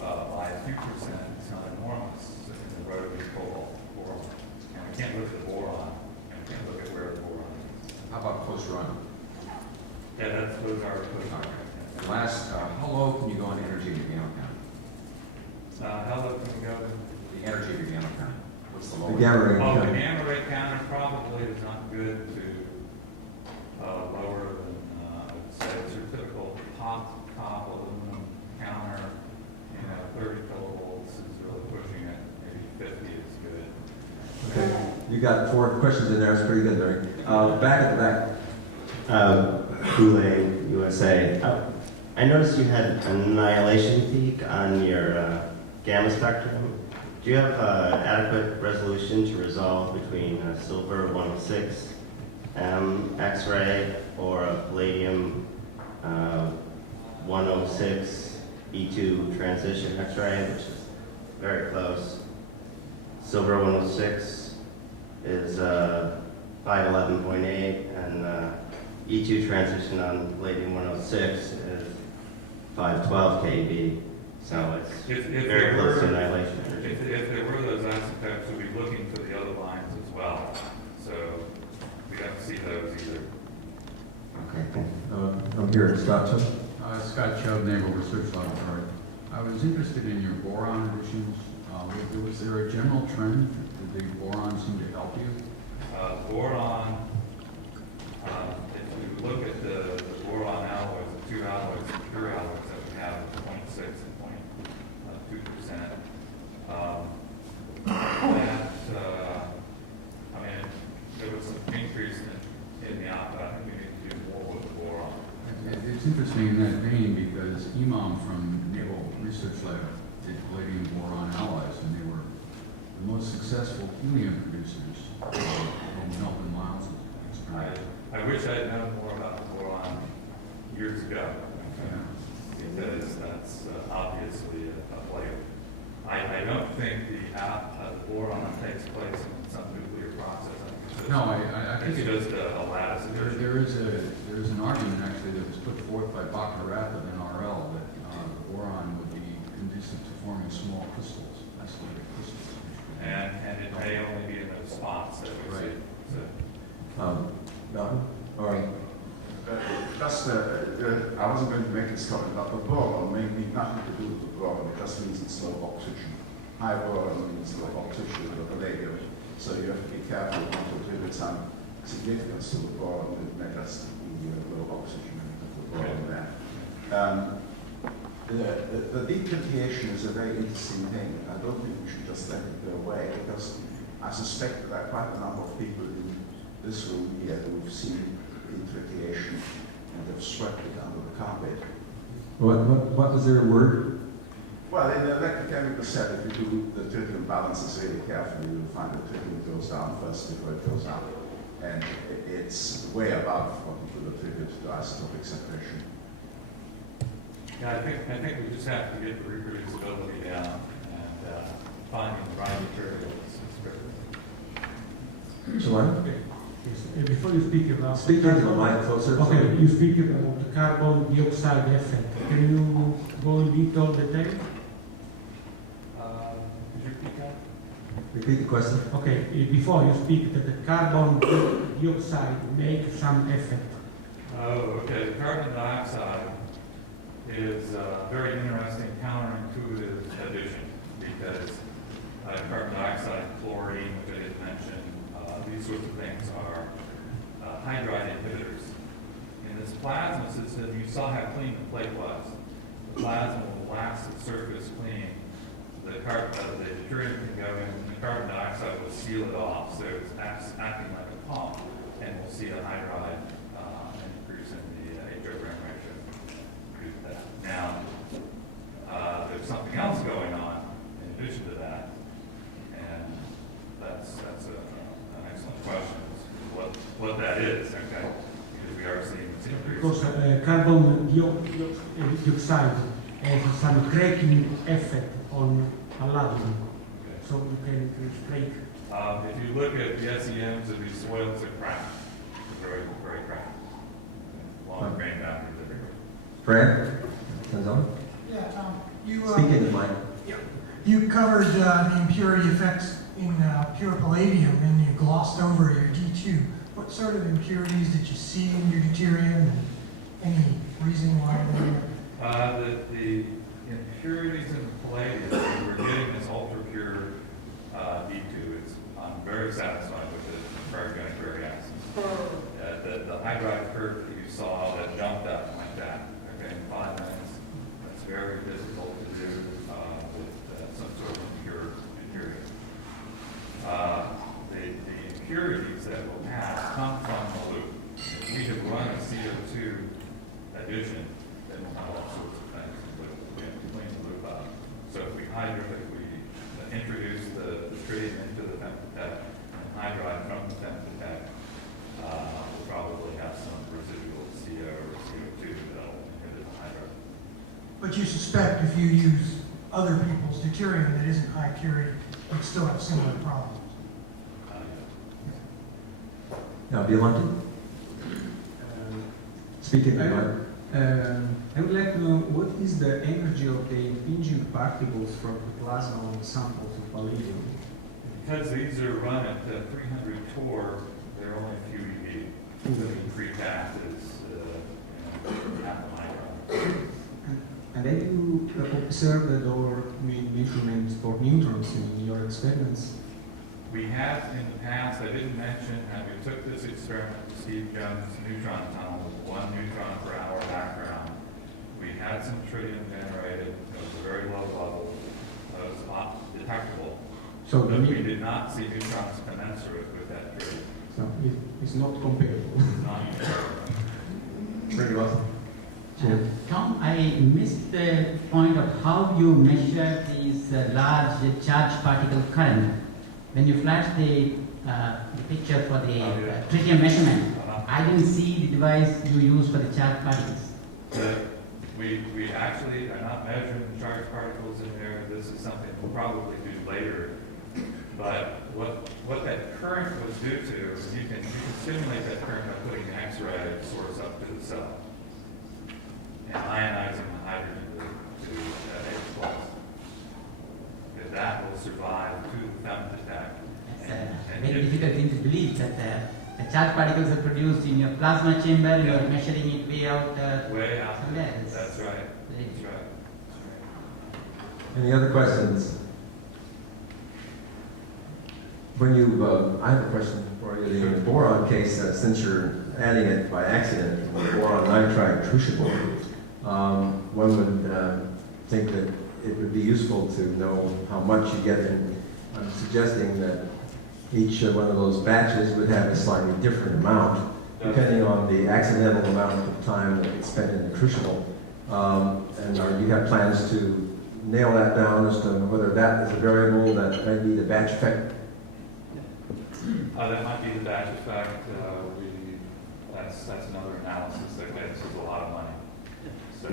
by a few percent, it's not enormous in the rotary boron. And we can't look at the boron, and we can't look at where the boron is. How about post-run? Yeah, those are And last, how low can you go on energy to gamma count? how low can we go? The energy to gamma count. What's the The lowest? gamma ray. Oh, the gamma ray counter probably is not good to lower than, I would say, it's your typical top aluminum counter. 30 kilovolts is really pushing it. Maybe 50 is good. Okay, you got 4 questions in there. That's pretty good, Larry. Back at the back. Kool-Aid, USA. I noticed you had an annihilation peak on your gamma spectrum. Do you have adequate resolution to resolve between a silver 106 X-ray or a palladium 106 E2 transition X-ray, which is very close? Silver 106 is 511.8, and E2 transition on palladium 106 is 512 kV. So it's very close to annihilation energy. If there were those isotopes, we'd be looking for the other lines as well. So we don't see those either. Okay, thank you. I'm here, Scott. Scott Chubb, Naval Research Laboratory. I was interested in your boron additions. Was there a general trend? Did the boron seem to help you? Boron, if you look at the boron alloys, the 2 alloys, the pure alloys that we have, 0.6 and 0.2%, there was some increase in the output. I think we need to do more with the boron. It's interesting in that vein because Imam from Naval Research Lab did palladium boron alloys, and they were the most successful helium producers in Melvin Miles' experience. I wish I had known more about the boron years ago, because that's obviously a flavor. I don't think the boron takes place in some nuclear process. No, I think it's just a lattice. there is an argument actually that was put forth by Baccarat of NRL that the boron would be conducive to forming small crystals, isolated crystals. And it may only be in those spots that we see. So, Malcolm? All right. I wasn't going to make this comment, but the boron may mean nothing to do with the boron. It just means it's low oxygen. high boron means low oxygen of the palladium. So you have to be careful not to attribute some significance to the boron. It may just be low oxygen of the boron there. The decontamination is a very interesting thing. I don't think we should just let it go away, because I suspect that there are quite a number of people in this room here who've seen decontamination and have swept it under the carpet. What was their word? Well, in the electrochemical set, if you do the tritium balances really carefully, you'll find that tritium goes down first before it goes up. And it's way above what we would attribute to isotopic separation. Yeah, I think we just have to get the reproducibility down and finding the right materials is critical. Shalom? Yes. Before you speak about Speak into the mic closer. okay, you speak about the carbon dioxide effect. Can you go in detail? Could you repeat that? Repeat the question. Okay, before you speak that the carbon dioxide makes some effect. Oh, okay. The carbon dioxide is a very interesting counterintuitive addition because carbon dioxide, chlorine, which I didn't mention, these sorts of things are hydride inhibitors. In this plasma system, you saw how clean the plate was. The plasma will wax the surface clean. The deuterium can go in, and the carbon dioxide will seal it off, so it's acting like a pump, and we'll see a hydride increase in the H/O-gram ratio due to that. Now, there's something else going on in addition to that, and that's an excellent question. What that is, okay? Because we are seeing this increase. Because carbon dioxide has some cracking effect on palladium, Okay. so you can break. If you look at the SEMs of these soils, they're cracked. They're very, very cracked. Long grain boundaries everywhere. Fran? Tanzon? You Speak into the mic. you covered the impurity effects in pure palladium, and you glossed over your D2. What sort of impurities did you see in your deuterium, and any reason why they were? The impurities in the palladium, we're getting this ultra-pure D2. I'm very satisfied with the cryogenic reactions. The hydride curve that you saw that jumped up like that, okay, in 5 minutes, that's very difficult to do with some sort of impure material. The impurities that we'll have come from the loop. If we have run a CO2 addition, then we'll have all sorts of things. We have to clean the loop up. So if we introduce the tritium into the femtotech and hydride from the femtotech, we'll probably have some residual CO or CO2 that'll inhibit the hydride. But you suspect if you use other people's deuterium that isn't high purity, you'd still have similar problems. Now, Biolanti? Speak into the mic. I would like to know what is the energy of the impinging particles from the plasma on samples of palladium? Because these are run at 300 torr, they're only a few eV. So the free path is half a micron. And then you observed or made measurements for neutrons in your experiments? We have in the past, I didn't mention, how we took this experiment with Steve Jones' neutron tunnel with 1 neutron per hour background. We had some tritium generated. It was a very low level. It was detectable. So but we did not see neutrons commensurate with that tritium. So it's not comparable. Not Very well. Jim? Tom, I missed the point of how you measure these large charged particle current. When you flash the picture for the tritium measurement, I didn't see the device you use for the charged particles. We actually are not measuring the charged particles in there. This is something we'll probably do later. But what that current was due to is you can stimulate that current by putting an X-ray source up to the cell and ionizing the hydrogen to H+. If that will survive to the femtotech. It's a very difficult thing to believe that the charged particles are produced in your plasma chamber, you are measuring it way out. Way out. Somewhere. That's right. Very That's right. Any other questions? when you, I have a question for you. The boron case, since you're adding it by accident, boron nitride crucible, one would think that it would be useful to know how much you get, and I'm suggesting that each one of those batches would have a slightly different amount, depending on the accidental amount of time that gets spent in the crucible. And do you have plans to nail that down as to whether that is a variable that may be the batch effect? That might be the batch effect. That's another analysis that gets us a lot of money. So,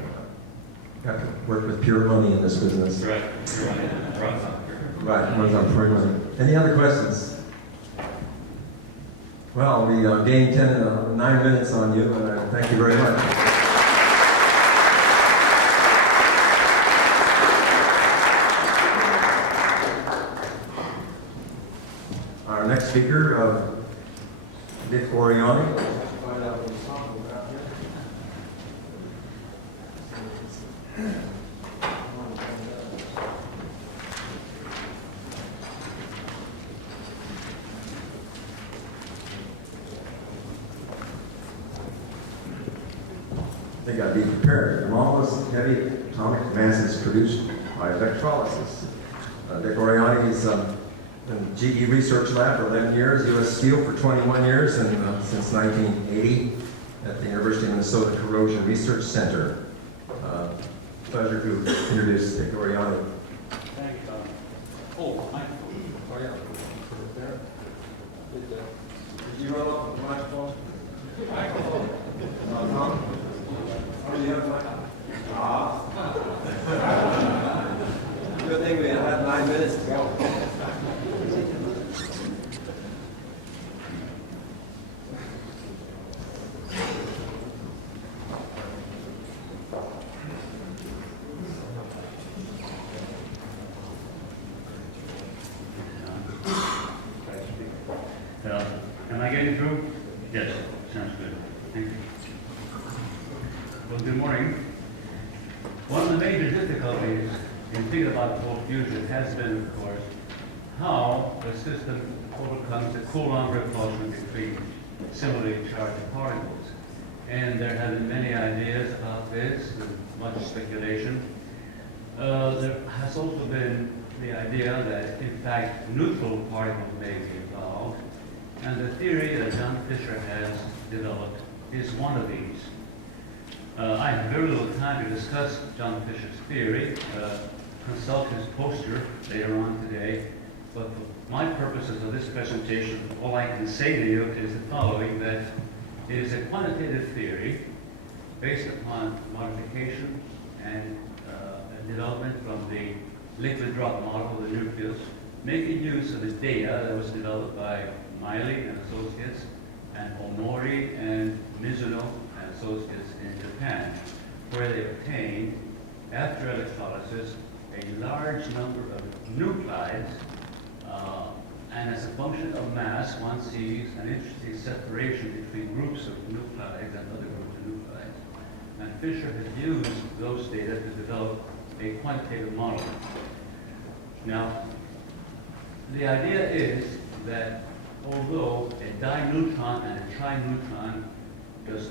Have to work with pure money in this business. right, runs on here. Right, runs on pure money. Any other questions? Well, we gained 9 minutes on you, and I thank you very much. Our next speaker, Dick Oriani. Find out what he's talking about here. I think I'd be prepared. Anomalous heavy atomic masses produced by electrolysis. Dick Oriani is in GE Research Lab for 11 years, U.S. Steel for 21 years, and since 1980 at the University of Minnesota Corrosion Research Center. Pleasure to introduce Dick Oriani. Thank you, Tom. Oh, microphone. Sorry, There. Did you roll up the microphone? Microphone. Tom? Oh, you have a microphone? Good thing we had 9 minutes to go. Am I getting through? Yes, sounds good. Thank you. Well, good morning. One of the major difficulties in thinking about cold fusion has been, of course, how the system overcomes the Coulomb repulsion between similarly charged particles. And there have been many ideas about this, with much speculation. There has also been the idea that, in fact, neutral particles may be involved. And the theory that John Fisher has developed is one of these. I have very little time to discuss John Fisher's theory. Consult his poster later on today. But for my purposes of this presentation, all I can say to you is the following, that it is a quantitative theory based upon modification and development from the liquid drop model of the nucleus, making use of the data that was developed by Miley and Associates, and Ohmori and Mizuno and Associates in Japan, where they obtained, after electrolysis, a large number of nuclides, and as a function of mass, one sees an interesting separation between groups of nuclides and other groups of nuclides. And Fisher has used those data to develop a quantitative model. Now, the idea is that although a dineutron and a trineutron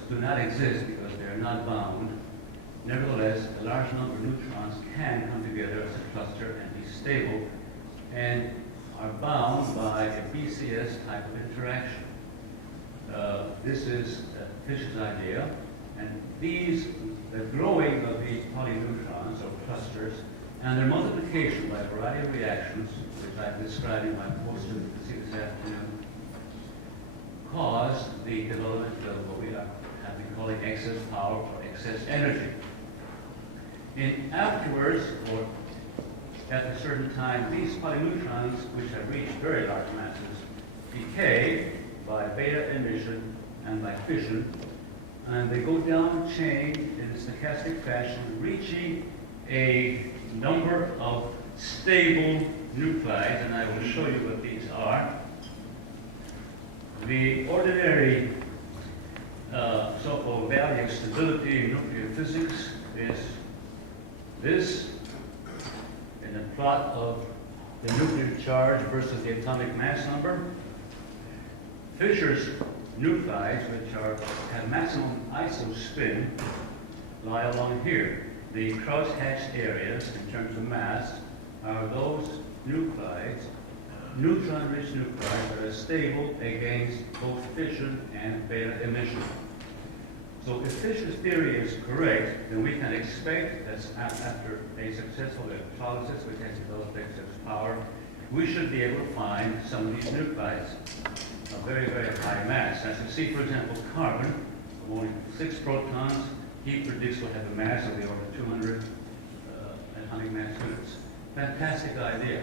do not exist because they are not bound, nevertheless, a large number of neutrons can come together as a cluster and be stable and are bound by a BCS type of interaction. This is Fisher's idea, and the growing of these polyneutrons or clusters and their multiplication by a variety of reactions, which I've described in my poster this afternoon, caused the development of what we have been calling excess power or excess energy. Afterwards, or at a certain time, these polyneutrons, which have reached very large masses, decay by beta emission and by fission, and they go down the chain in a stochastic fashion, reaching a number of stable nuclides, and I will show you what these are. The ordinary so-called value of stability in nuclear physics is this in a plot of the nuclear charge versus the atomic mass number. Fisher's nuclides, which have maximum isospin, lie along here. The cross-hatched areas, in terms of mass, are those nuclides, neutron-rich nuclides that are stable against both fission and beta emission. So if Fisher's theory is correct, then we can expect that after a successful electrolysis, which has developed excess power, we should be able to find some of these nuclides of very, very high mass. As you see, for example, carbon, only 6 protons, he predicts will have a mass of the order of 200 atomic mass units. Fantastic idea.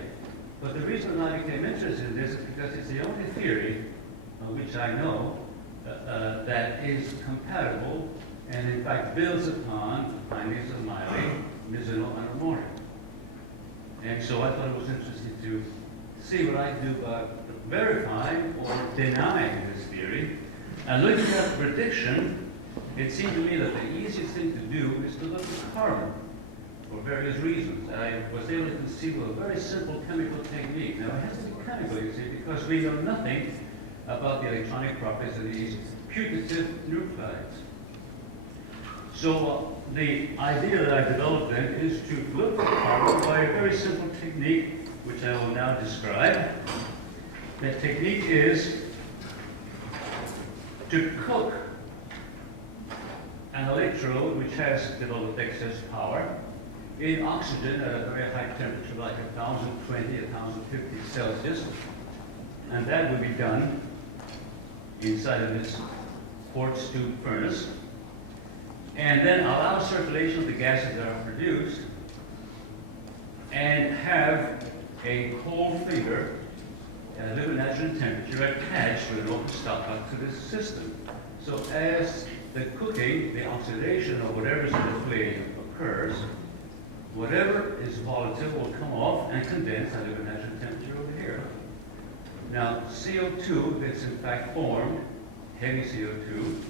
But the reason I became interested in this is because it's the only theory which I know that is compatible and in fact builds upon the findings of Miley, Mizuno, and Ohmori. And so I thought it was interesting to see what I do about verifying or denying this theory. And looking at the prediction, it seemed to me that the easiest thing to do is to look at carbon for various reasons. I was able to conceive of a very simple chemical technique. Now, it has to be chemical, you see, because we know nothing about the electronic properties of these putative nuclides. So the idea that I developed then is to look at carbon by a very simple technique, which I will now describe. The technique is to cook an electrode which has developed excess power in oxygen at a very high temperature, like 1020, 1050 Celsius. And that will be done inside of this quartz tube furnace. And then allow circulation of the gases that are produced and have a cold finger at a liquid nitrogen temperature attached with an open stopcock to this system. So as the cooking, the oxidation of whatever's in the palladium occurs, whatever is volatile will come off and condense at liquid nitrogen temperature over here. Now, CO2 that's in fact formed, heavy CO2,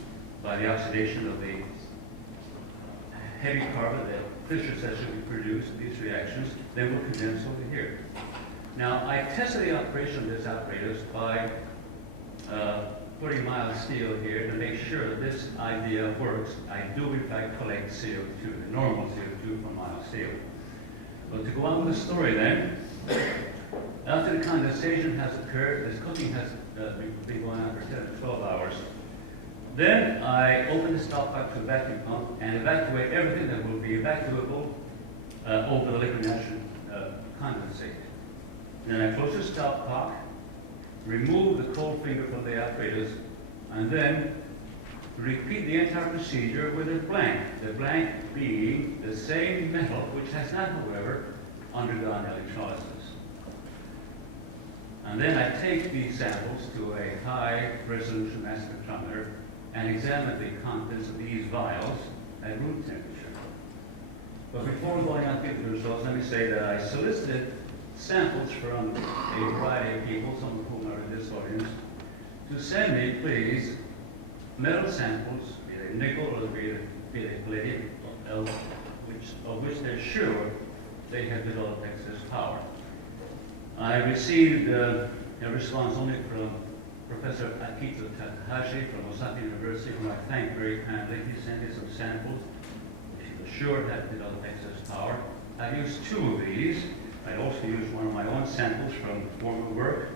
by the oxidation of the heavy carbon that Fisher says should be produced in these reactions, then will condense over here. Now, I tested the operation of this apparatus by putting mild steel here to make sure that this idea works. I do, in fact, collect CO2, the normal CO2 from mild steel. But to go on with the story then, after the condensation has occurred, this cooking has been going on for 10 to 12 hours. Then I open the stopcock to the vacuum pump and evacuate everything that will be evacuable over the liquid nitrogen condensate. Then I close the stopcock, remove the cold finger from the apparatus, and then repeat the entire procedure with a blank. The blank being the same metal which has not, however, undergone electrolysis. And then I take these samples to a high-resolution mass spectrometer and examine the contents of these vials at room temperature. But before going on to the results, let me say that I solicited samples from a variety of people, some of whom are in this audience, to send me, please, metal samples, be they nickel or be they palladium, of which they're sure they have developed excess power. I received a response only from Professor Akito Takahashi from Osaka University, whom I thank very kindly. He sent me some samples which he was sure had developed excess power. I used 2 of these. I also used one of my own samples from former work.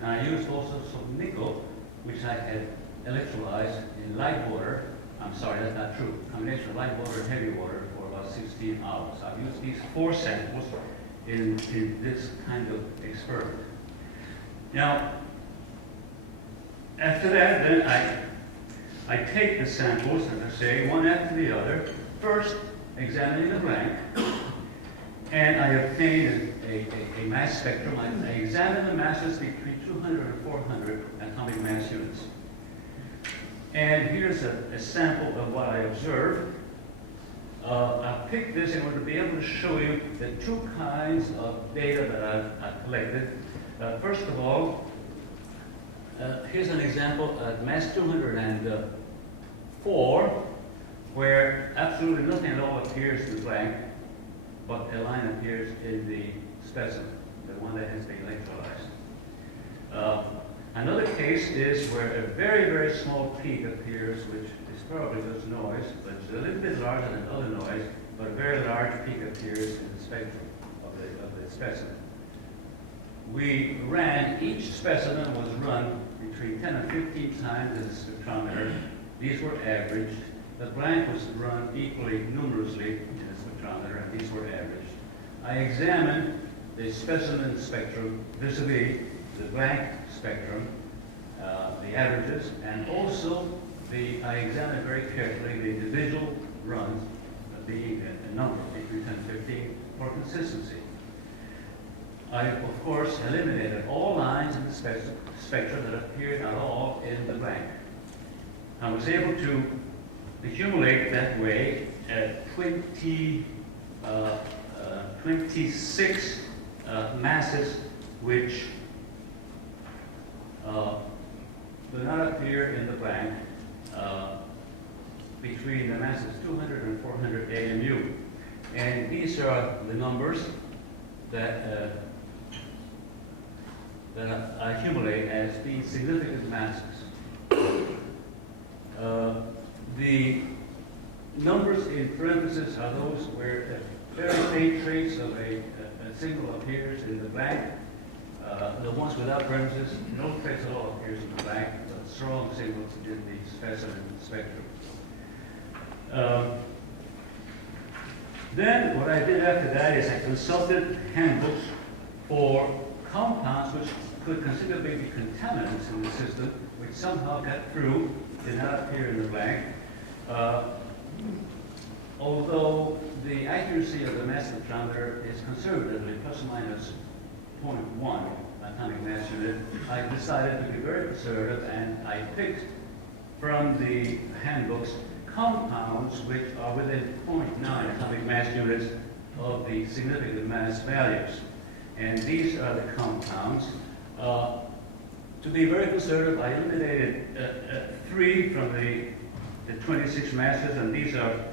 And I used also some nickel, which I had electrolyzed in light water. I'm sorry, that's not true. Combination of light water and heavy water for about 16 hours. I've used these 4 samples in this kind of experiment. Now, after that, then I take the samples, as I say, one after the other, first examining the blank, and I obtain a mass spectrum. I examine the masses between 200 and 400 atomic mass units. And here's a sample of what I observed. I picked this in order to be able to show you the 2 kinds of data that I've collected. First of all, here's an example at mass 204, where absolutely nothing at all appears in the blank, but a line appears in the specimen. the one that has been electrolyzed. Another case is where a very, very small peak appears, which is probably just noise, but it's a little bit larger than other noise, but a very large peak appears in the spectrum of the specimen. We ran, each specimen was run between 10 and 15 times in the spectrometer. These were averaged. The blank was run equally numerously in the spectrometer, and these were averaged. I examined the specimen spectrum vis-a-vis the blank spectrum, the averages, and also I examined very carefully the individual runs, being a number between 10 and 15, for consistency. I, of course, eliminated all lines in the spectrum that appeared at all in the blank. I was able to accumulate that way 26 masses which will not appear in the blank between the masses 200 and 400 AMU. And these are the numbers that I accumulate as being significant masses. The numbers in parentheses are those where very faint trace of a signal appears in the blank. The ones without parentheses, no trace at all appears in the blank, but strong signals in the specimen spectrum. Then what I did after that is I consulted handbooks for compounds which could considerably be contaminants in the system, which somehow got through, did not appear in the blank. Although the accuracy of the mass spectrometer is conservatively plus or minus 0.1 atomic mass unit, I decided to be very conservative, and I picked from the handbooks compounds which are within 0.9 atomic mass units of the significant mass values. And these are the compounds. To be very conservative, I eliminated 3 from the 26 masses, and these are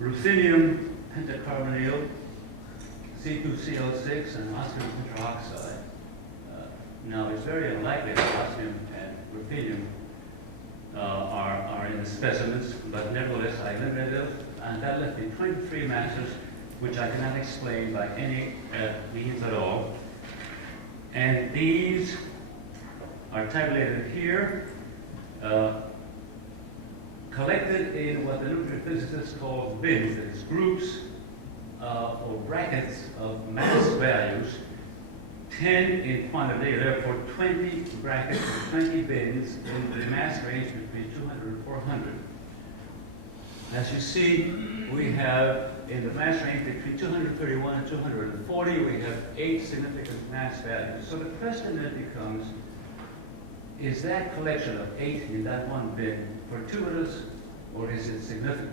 ruthenium pentacarbonyl, C2CL6, and osmium tetroxide. Now, it's very unlikely that osmium and ruthenium are in the specimens, but nevertheless, I eliminated those, and that left me 23 masses, which I cannot explain by any means at all. And these are tabulated here, collected in what the nuclear physicists call bins, that is groups or brackets of mass values, 10 in quantity, therefore 20 brackets or 20 bins in the mass range between 200 and 400. As you see, we have in the mass range between 231 and 240, we have 8 significant mass values. So the question then becomes, is that collection of 8 in that one bin fortuitous, or is it significant?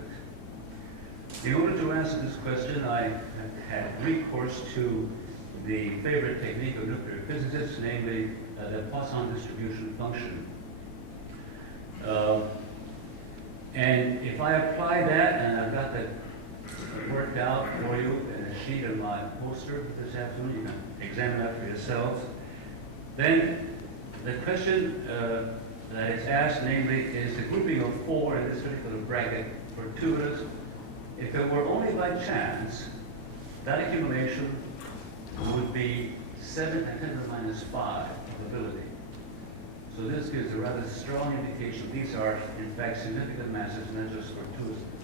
In order to answer this question, I have had recourse to the favorite technique of nuclear physicists, namely the Poisson distribution function. And if I apply that, and I've got that worked out for you in a sheet of my poster this afternoon, you can examine that for yourselves, then the question that is asked, namely, is the grouping of 4 in this particular bracket fortuitous? If it were only by chance, that accumulation would be 7 and 10 to the minus 5 probability. So this gives a rather strong indication these are, in fact, significant masses, not just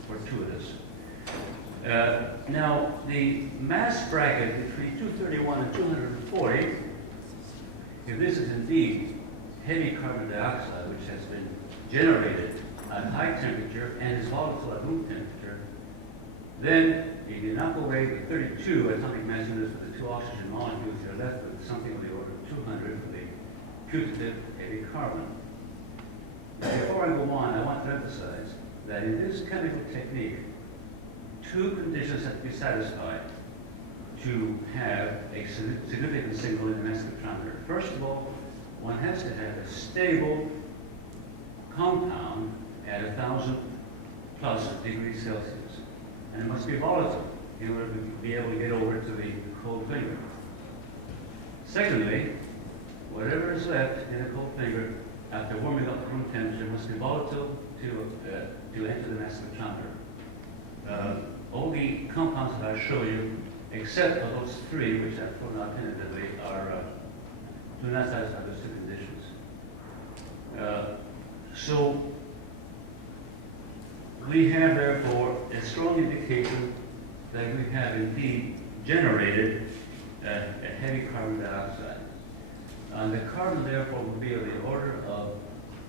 fortuitous. Now, the mass bracket between 231 and 240, if this is indeed heavy carbon dioxide, which has been generated at high temperature and is volatile at room temperature, then if you knock away the 32 atomic mass units for the 2 oxygen molecules, you're left with something on the order of 200 for the putative heavy carbon. Now, before I go on, I want to emphasize that in this chemical technique, 2 conditions have to be satisfied to have a significant signal in the mass spectrometer. First of all, one has to have a stable compound at 1,000 plus degrees Celsius. And it must be volatile in order to be able to get over to the cold finger. Secondly, whatever is left in a cold finger after warming up to room temperature must be volatile to enter the mass spectrometer. All the compounds that I show you, except for those three, which I've thrown out tentatively, do not satisfy those two conditions. So we have, therefore, a strong indication that we have indeed generated a heavy carbon dioxide. The carbon, therefore, will be of the order of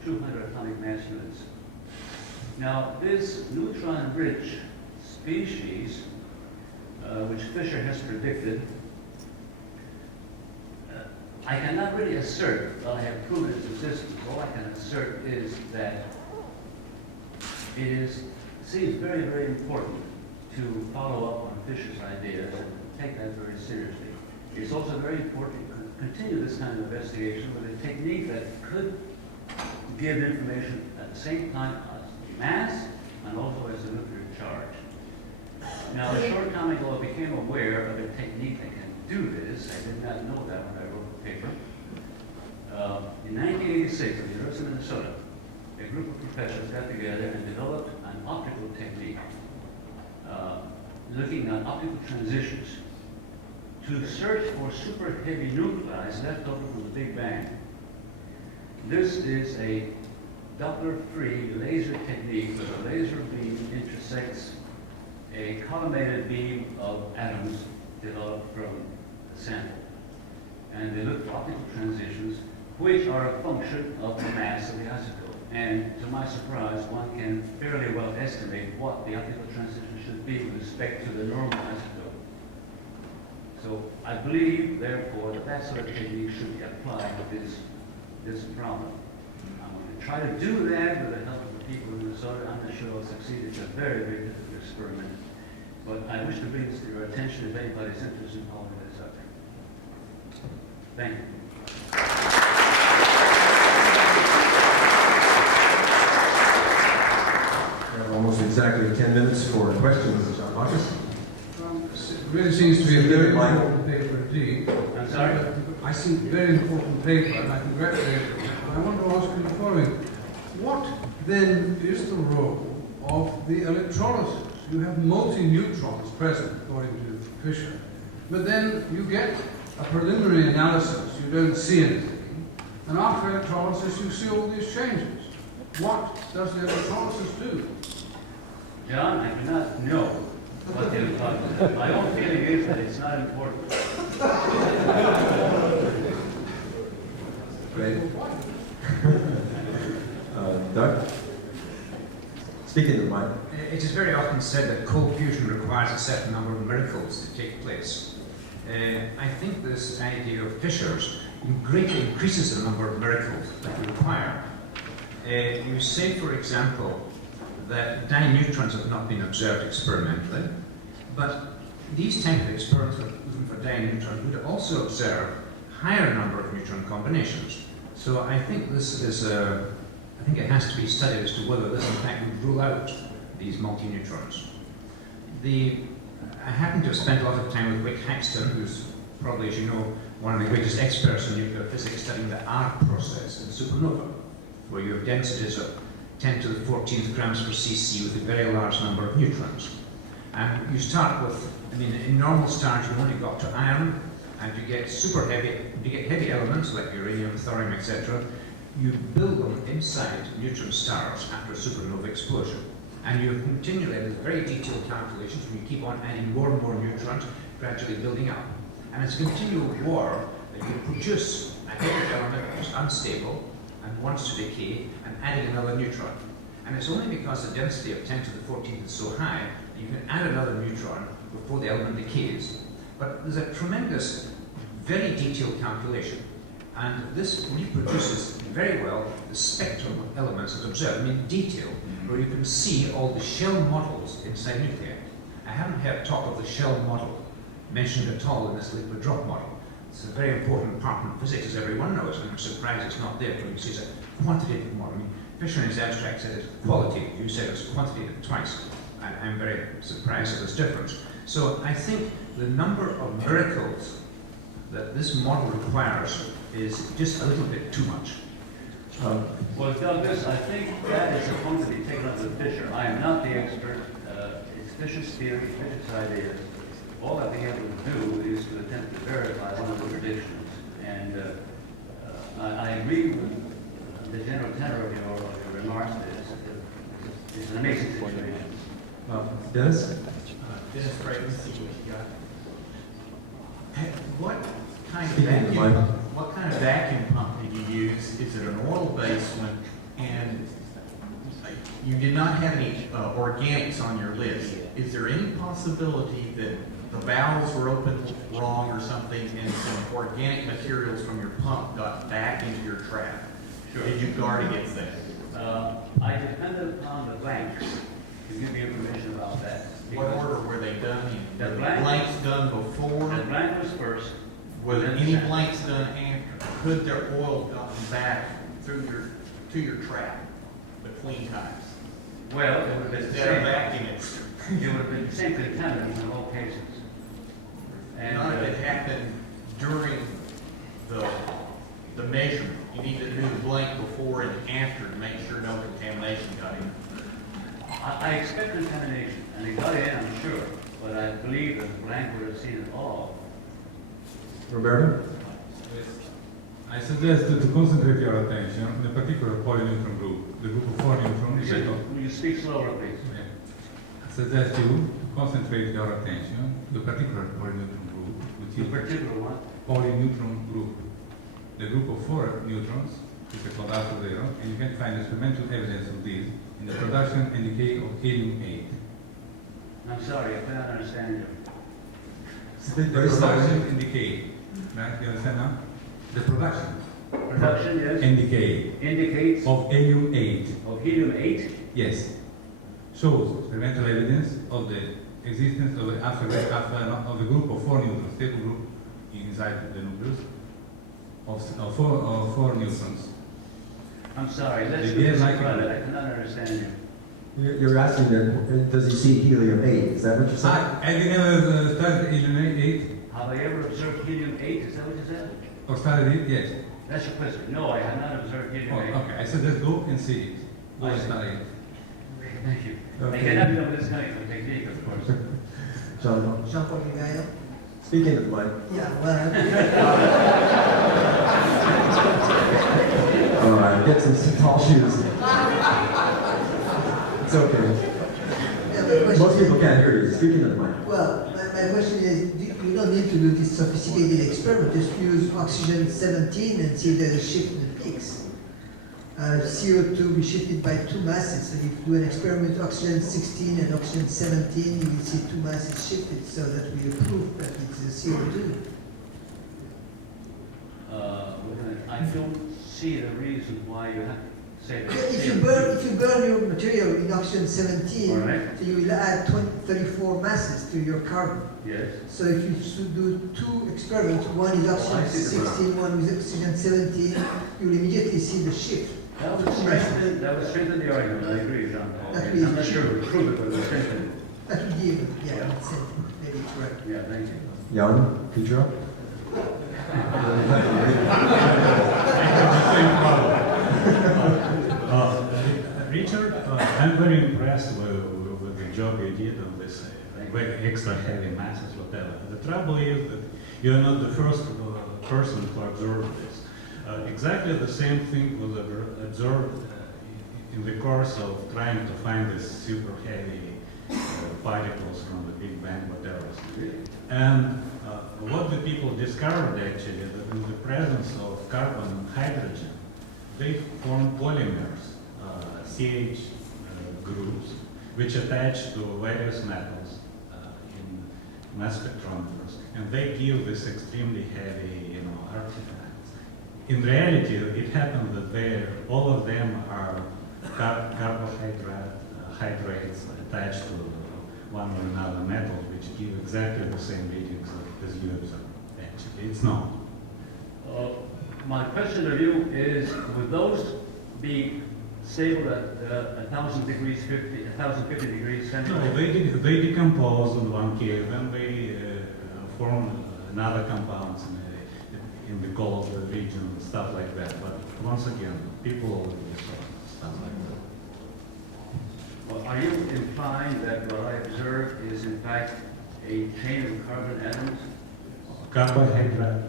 200 atomic mass units. Now, this neutron-rich species, which Fisher has predicted, I cannot really assert that I have proven its existence. All I can assert is that it seems very, very important to follow up on Fisher's ideas and take that very seriously. It's also very important to continue this kind of investigation with a technique that could give information at the same time as mass and also as the nuclear charge. Now, a short time ago, I became aware of a technique that can do this. I did not know that when I wrote the paper. In 1986, at the University of Minnesota, a group of professors got together and developed an optical technique looking at optical transitions to search for super heavy nuclei left over from the Big Bang. This is a Doppler-free laser technique where the laser beam intersects a collimated beam of atoms developed from the sample. And they look for optical transitions which are a function of the mass of the isotope. And to my surprise, one can fairly well estimate what the optical transition should be with respect to the normal isotope. So I believe, therefore, that that sort of technique should be applied to this problem. I'm going to try to do that with the help of the people in Minnesota. I'm not sure I'll succeed. It's a very, very difficult experiment. But I wish to bring this to your attention if anybody's interested in following this up. Thank you. We have almost exactly 10 minutes for questions, John Marcus. It really seems to be a very important paper indeed. I'm sorry? I see a very important paper, and I congratulate you. I want to ask you the following. What then is the role of the electrolysis? You have multi-neutrons present, according to Fisher. But then you get a preliminary analysis, you don't see anything. And after electrolysis, you see all these changes. What does the electrolysis do? John, I do not know what the electrolysis is. My own feeling is that it's not important. Great. Doug? Speaking to the mic. It is very often said that cold fusion requires a certain number of miracles to take place. I think this idea of Fisher's greatly increases the number of miracles that you require. You say, for example, that dineutrons have not been observed experimentally, but these type of experiments looking for dineutrons would also observe higher number of neutron combinations. So I think this is I think it has to be studied as to whether this in fact would rule out these multi-neutrons. I happen to have spent a lot of time with Wick Haxton, who's probably, as you know, one of the greatest experts in nuclear physics, studying the arc process in supernova, where you have densities of 10 to the 14th grams per cc with a very large number of neutrons. And you start with, in normal stars you only got to iron, and you get super heavy, you get heavy elements like uranium, thorium, etc. You build them inside neutron stars after a supernova explosion. And you continually, there's very detailed calculations when you keep on adding more and more neutrons, gradually building up. And it's a continual war that you produce a heavy element which is unstable and wants to decay and adding another neutron. And it's only because the density of 10 to the 14th is so high that you can add another neutron before the element decays. But there's a tremendous, very detailed calculation. And this reproduces very well the spectrum of elements that are observed, in detail, where you can see all the shell models inside nuclei. I haven't heard talk of the shell model mentioned at all in this liquid drop model. It's a very important part in physics, as everyone knows, and I'm surprised it's not there, because it's a quantitative model. Fisher in his abstract said it's qualitative, you said it's quantitative twice. I'm very surprised at this difference. So I think the number of miracles that this model requires is just a little bit too much. Well, Douglas, I think that is supposed to be taken up with Fisher. I am not the expert. It's Fisher's theory, Fisher's ideas. All I've been able to do is to attempt to verify one of the predictions. And I agree with the general tenor of your remarks. It's an amazing situation. Dennis? Dennis Craig, what kind of vacuum pump did you use? Is it an oil-based one? And you did not have any organics on your list. Is there any possibility that the valves were opened wrong or something and some organic materials from your pump got back into your trap? Sure. Did you guard against that? I depended upon the blanks to give you information about that. What order were they done in? The Were blank- blanks done before? The blank was first. Were there then any second. blanks done after? Could their oil gotten back through to your trap between times? Well, it would have been the Instead of same. vacuuming it. It would have been the same contaminants in all cases. And None of it happened during the measurement. You need to do the blank before and after to make sure no contamination got in. I expect contamination, and it got in, I'm sure, but I believe that the blank would have seen it all. Roberto? I suggest to concentrate your attention on a particular polyneutron group, the group of 4 neutrons. Will you speak slower, please? I suggest you concentrate your attention on the particular polyneutron group, which The is particular one? polyneutron group. The group of 4 neutrons, which is called alpha zero, and you can find experimental evidence of this in the production and decay of helium-8. I'm sorry, I cannot understand you. The production and decay, right? You understand now? The production. Production, yes. And decay. Indicates of helium-8. Of helium-8? Yes. Shows experimental evidence of the existence of the alpha of the group of 4 neutrons, stable group inside the nucleus of four neutrons. I'm sorry, let's They do get this like right. I cannot understand you. You're asking that, does he see helium-8? Is that what you're saying? I never studied helium-8. Have I ever observed helium-8? Is that what you said? Or studied it? Yes. That's your question. No, I have not observed helium-8. Okay, I said let's go and see it. Go and I see. study it. Thank you. Okay. I cannot know this kind of technique, of course. Jean-Paul Gaillard. Speak into the mic. Yeah, well, All right, get some tall shoes. It's okay. yeah, my question Most people is, can't hear you. Speak into the mic. well, my question is, you don't need to do this sophisticated experiment. Just use oxygen 17 and see the shift in the peaks. CO2 be shifted by 2 masses. So if you do an experiment with oxygen 16 and oxygen 17, you will see 2 masses shifted, so that we prove that it's a CO2. I don't see the reason why you have to say that. If you burn your material in oxygen 17, All right. so you will add 34 masses to your carbon. Yes. So if you should do 2 experiments, one is I oxygen see the 16, one is oxygen 17, you will immediately see the shift. That would strengthen the argument. I agree, Jean-Paul. That I'm not is- sure we prove it, but it would strengthen it. That would give, yeah, that's it. Maybe it's right. Yeah, thank you. Jan, Pedro? Richard, I'm very impressed with the job you did on this very extra heavy masses, whatever. The trouble is that you're not the first person to observe this. Exactly the same thing was observed in the course of trying to find these super heavy particles from the Big Bang, whatever. And what the people discovered actually, that in the presence of carbon and hydrogen, they form polymers, CH groups, which attach to various metals in mass spectrometers, and they give this extremely heavy, artifacts. In reality, it happens that all of them are carbohydrates attached to one or another metals, which give exactly the same readings as you observe. Actually, it's not. My question of you is, would those be stable at 1,050 degrees centigrade? No, they decompose in one case, then they form another compounds in the gold region, stuff like that. But once again, people already saw stuff like that. Well, are you implying that what I observed is in fact a chain of carbon atoms? Carbohydrate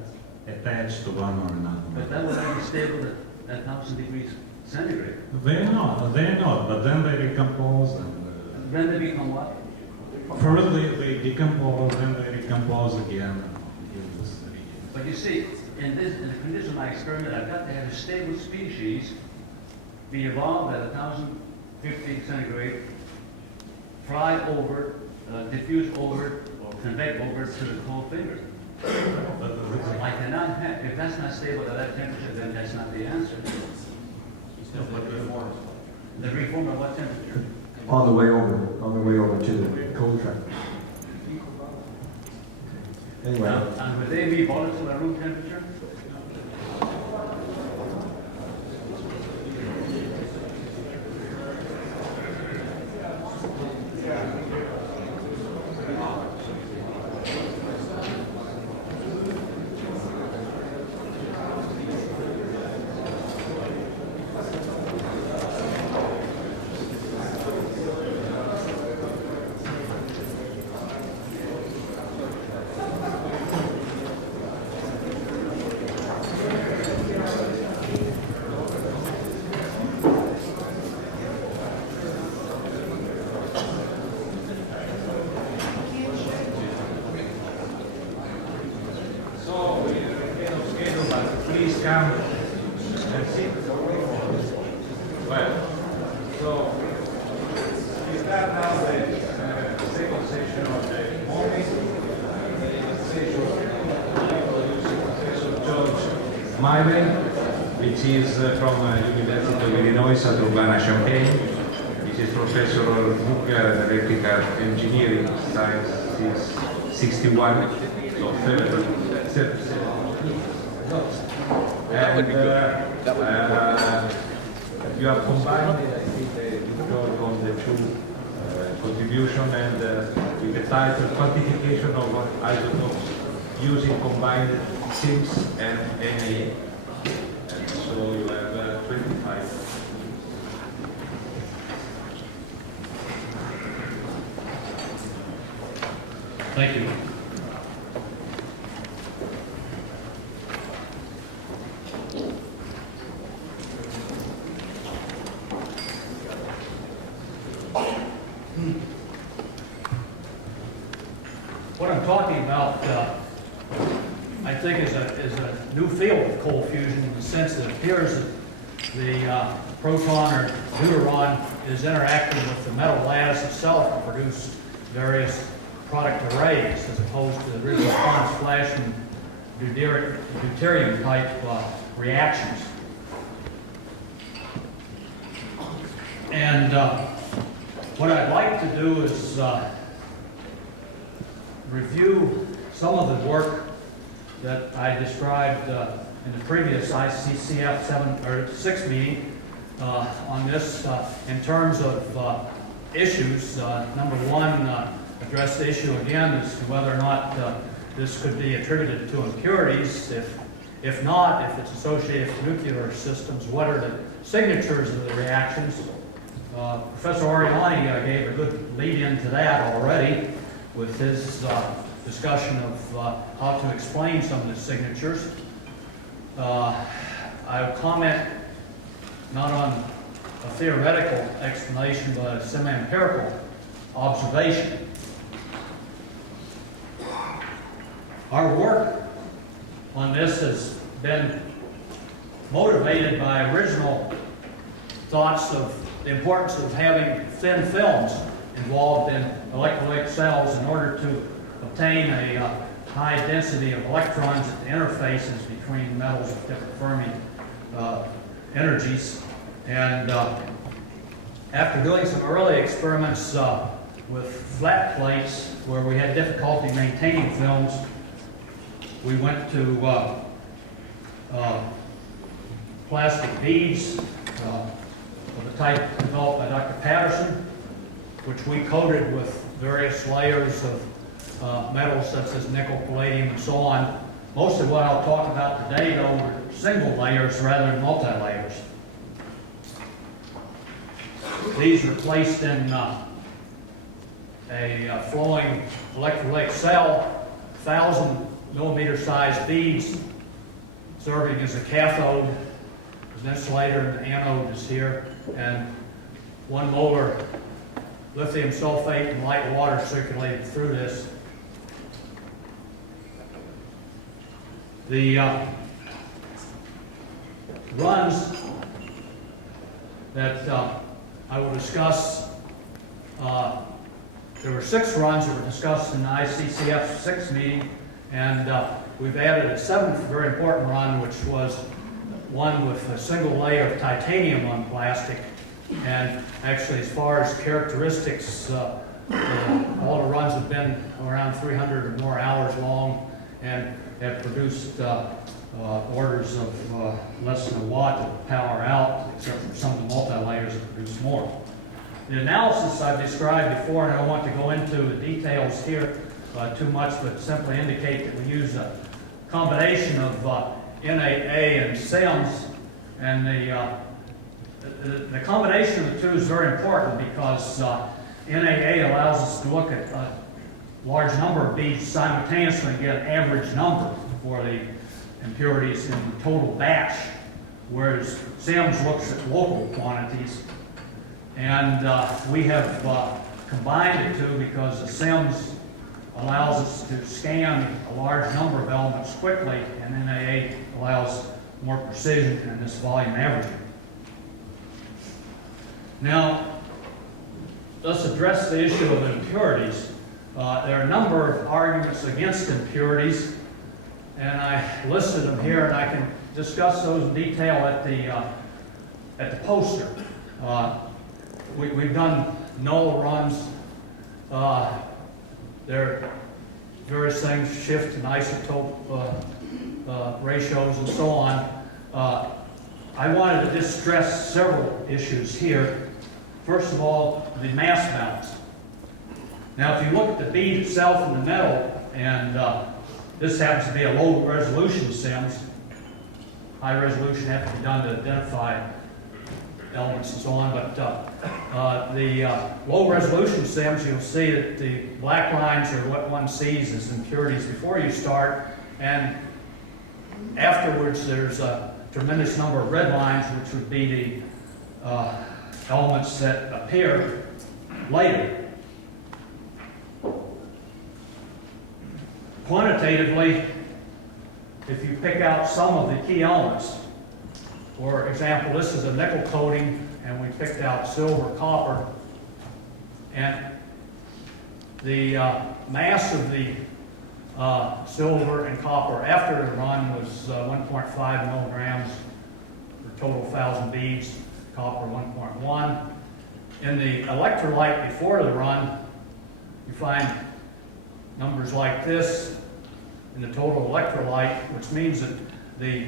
attached to one or another. But that would not be stable at 1,000 degrees centigrade. They're not, but then they decompose and... Then they become what? First they decompose, then they recompose again. But you see, in the condition of my experiment, I've got to have a stable species be evolved at 1,050 centigrade, fly over, diffuse over, or convect over to the cold finger. I cannot have, if that's not stable at that temperature, then that's not the answer. The reform at what temperature? On the way over to the cold trap. Anyway. And would they be volatile at room temperature? Miley, which is from University of Illinois at Urbana-Champaign, which is Professor of Nuclear and Electrical Engineering, Science is 61, so 30. And you have combined, I think, the work on the two contribution and with the title Quantification of Isotopes using combined SIMS and NA. And so you have 25. Thank you. What I'm talking about, I think, is a new field of cold fusion in the sense that it appears that the proton or deuteron is interacting with the metal lattice itself to produce various product arrays as opposed to the original response flash and deuterium type reactions. And what I'd like to do is review some of the work that I described in the previous ICCF-7 or 6 meeting on this in terms of issues. Number one, address the issue again as to whether or not this could be attributed to impurities. If not, if it's associated with nuclear systems, what are the signatures of the reactions? Professor Oriani gave a good lead-in to that already with his discussion of how to explain some of the signatures. I'll comment not on a theoretical explanation, but a semi-empirical observation. Our work on this has been motivated by original thoughts of the importance of having thin films involved in electrolytic cells in order to obtain a high density of electrons at the interfaces between metals with different Fermi energies. And after doing some early experiments with flat plates where we had difficulty maintaining films, we went to plastic beads of the type developed by Dr. Patterson, which we coated with various layers of metals such as nickel, palladium, and so on, Most of what I'll talk about today, though, are single layers rather than multi-layers. These are placed in a flowing electrolytic cell, 1,000 millimeter sized beads serving as a cathode. There's an insulator and the anode is here, and 1 molar lithium sulfate and light water circulated through this. The runs that I will discuss, there were 6 runs that were discussed in the ICCF-6 meeting, and we've added a 7th very important run, which was one with a single layer of titanium on plastic. And actually, as far as characteristics, all the runs have been around 300 or more hours long and have produced orders of less than a watt of power out, except for some of the multi-layers that produce more. The analysis I've described before, and I don't want to go into the details here too much, but simply indicate that we use a combination of NAA and SEMS, and the combination of the two is very important because NAA allows us to look at a large number of beads simultaneously and get an average number for the impurities in the total batch, whereas SEMS looks at local quantities. And we have combined the two because the SEMS allows us to scan a large number of elements quickly, and NAA allows more precision in this volume averaging. Now, let's address the issue of impurities. There are a number of arguments against impurities, and I listed them here, and I can discuss those in detail at the poster. We've done null runs. There are various things, shift and isotope ratios and so on. I wanted to just stress several issues here. First of all, the mass balance. Now, if you look at the bead itself in the metal, and this happens to be a low resolution SEMS, high resolution has to be done to identify elements and so on, but the low resolution SEMS, you'll see that the black lines are what one sees as impurities before you start, and afterwards there's a tremendous number of red lines, which would be the elements that appear later. Quantitatively, if you pick out some of the key elements, for example, this is a nickel coating, and we picked out silver, copper, and the mass of the silver and copper after the run was 1.5 milligrams per total 1,000 beads, copper 1.1. In the electrolyte before the run, you find numbers like this in the total electrolyte, which means that the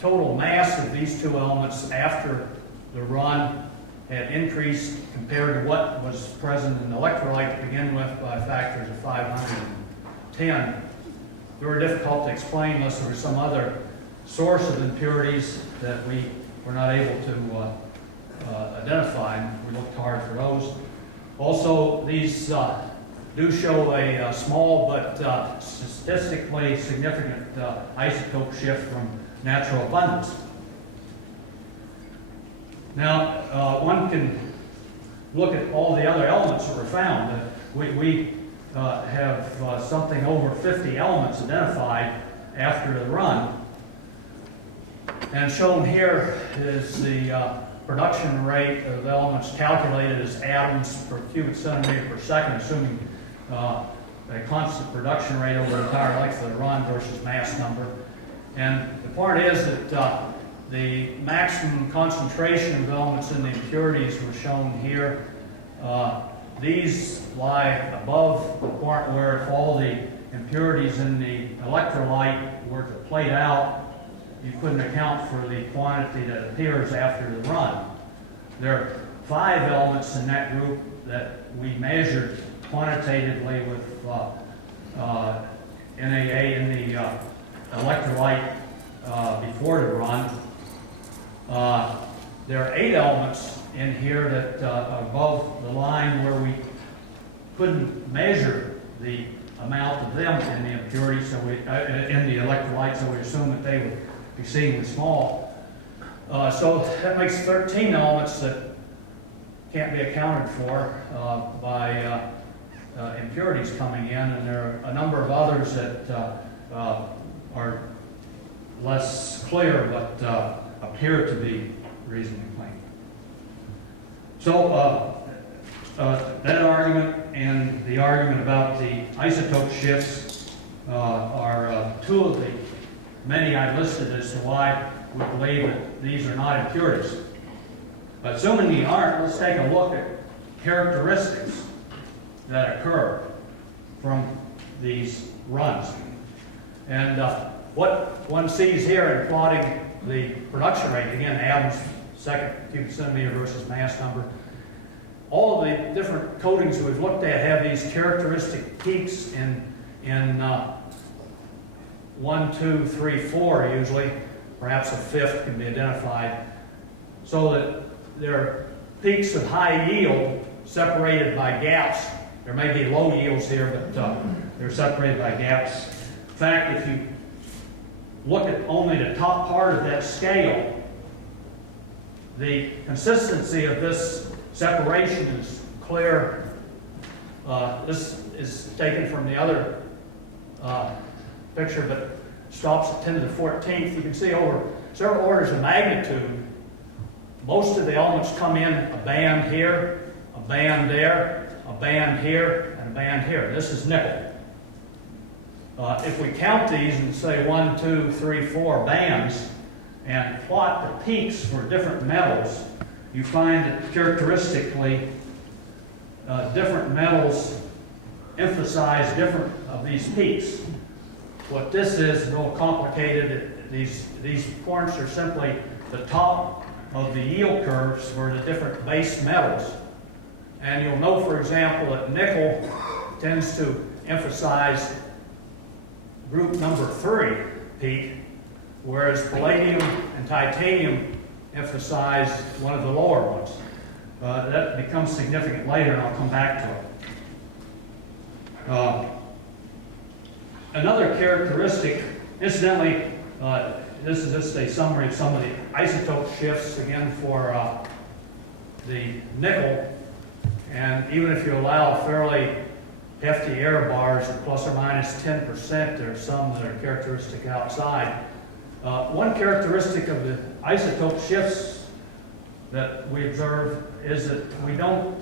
total mass of these two elements after the run had increased compared to what was present in the electrolyte to begin with by factors of 510. Very difficult to explain unless there was some other source of impurities that we were not able to identify. We looked hard for those. Also, these do show a small but statistically significant isotope shift from natural abundance. Now, one can look at all the other elements that were found. We have something over 50 elements identified after the run. And shown here is the production rate of elements calculated as atoms per cubic centimeter per second, assuming a constant production rate over the entire length of the run versus mass number. And the point is that the maximum concentration of elements in the impurities were shown here. These lie above the point where if all the impurities in the electrolyte were to plate out, you couldn't account for the quantity that appears after the run. There are 5 elements in that group that we measured quantitatively with NAA in the electrolyte before the run. There are 8 elements in here that above the line where we couldn't measure the amount of them in the impurity, so we in the electrolyte, so we assume that they would be exceedingly small. So that makes 13 elements that can't be accounted for by impurities coming in, and there are a number of others that are less clear but appear to be reasonably clean. So that argument and the argument about the isotope shifts are 2 of the many I listed as to why we believe that these are not impurities. But assuming they aren't, let's take a look at characteristics that occur from these runs. And what one sees here in plotting the production rate, again, atoms, second cubic centimeter versus mass number, all of the different coatings we've looked at have these characteristic peaks in 1, 2, 3, 4 usually, perhaps a 5th can be identified, so that there are peaks of high yield separated by gaps. There may be low yields here, but they're separated by gaps. In fact, if you look at only the top part of that scale, the consistency of this separation is clear. This is taken from the other picture, but stops at 10 to the 14th. You can see over several orders of magnitude, most of the elements come in a band here, a band there, a band here, and a band here. This is nickel. If we count these and say 1, 2, 3, 4 bands and plot the peaks for different metals, you find that characteristically different metals emphasize different of these peaks. What this is a little complicated. These points are simply the top of the yield curves for the different base metals. And you'll know, for example, that nickel tends to emphasize group number 3 peak, whereas palladium and titanium emphasize one of the lower ones. That becomes significant later, and I'll come back to it. Another characteristic, incidentally, this is just a summary of some of the isotope shifts, again, for the nickel. And even if you allow fairly hefty error bars of plus or minus 10%, there are some that are characteristic outside. One characteristic of the isotope shifts that we observe is that we haven't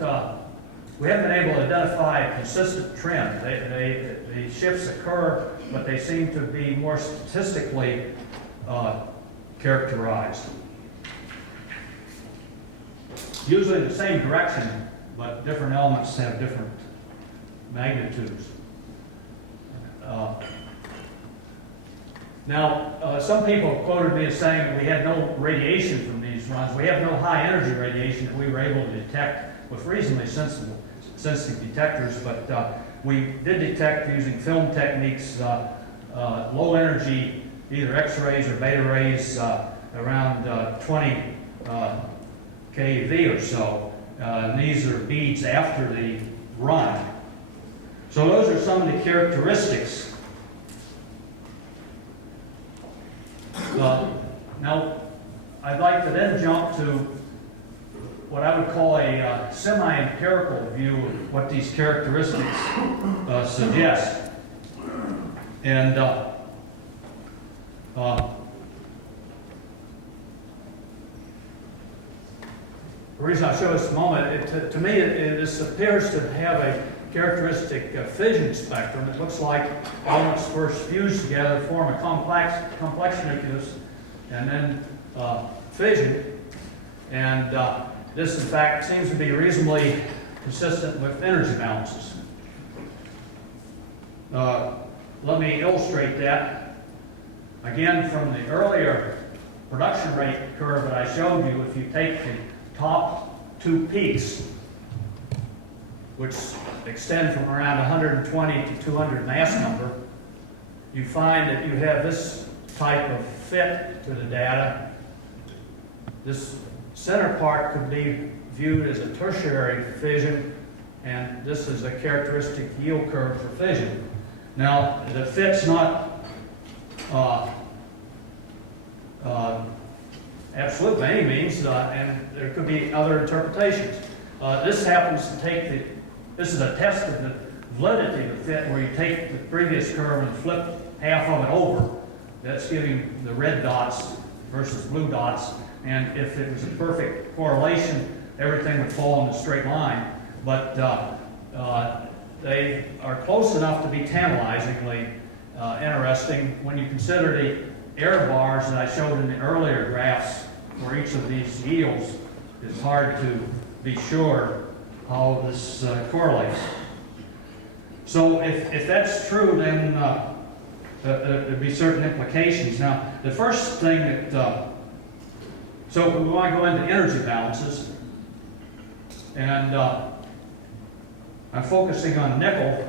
been able to identify a consistent trend. The shifts occur, but they seem to be more statistically characterized. Usually in the same direction, but different elements have different magnitudes. Now, some people quoted me as saying that we had no radiation from these runs. We have no high energy radiation that we were able to detect with reasonably sensitive detectors, but we did detect using film techniques low energy, either X-rays or beta rays, around 20 keV or so. These are beads after the run. So those are some of the characteristics. Now, I'd like to then jump to what I would call a semi-empirical view of what these characteristics suggest. And the reason I show this a moment, to me, this appears to have a characteristic fission spectrum. It looks like elements first fuse together, form a complex nucleus, and then fission. And this, in fact, seems to be reasonably consistent with energy balances. Let me illustrate that. Again, from the earlier production rate curve that I showed you, if you take the top 2 peaks, which extend from around 120 to 200 mass number, you find that you have this type of fit to the data. This center part could be viewed as a tertiary fission, and this is a characteristic yield curve for fission. Now, the fit's not absolute by any means, and there could be other interpretations. This happens to take this is a test of the validity of the fit, where you take the previous curve and flip half of it over. That's giving the red dots versus blue dots, and if it was a perfect correlation, everything would fall in a straight line. But they are close enough to be tantalizingly interesting when you consider the error bars that I showed in the earlier graphs for each of these yields. It's hard to be sure how this correlates. So if that's true, then there'd be certain implications. Now, the first thing that, so we want to go into energy balances, and I'm focusing on nickel.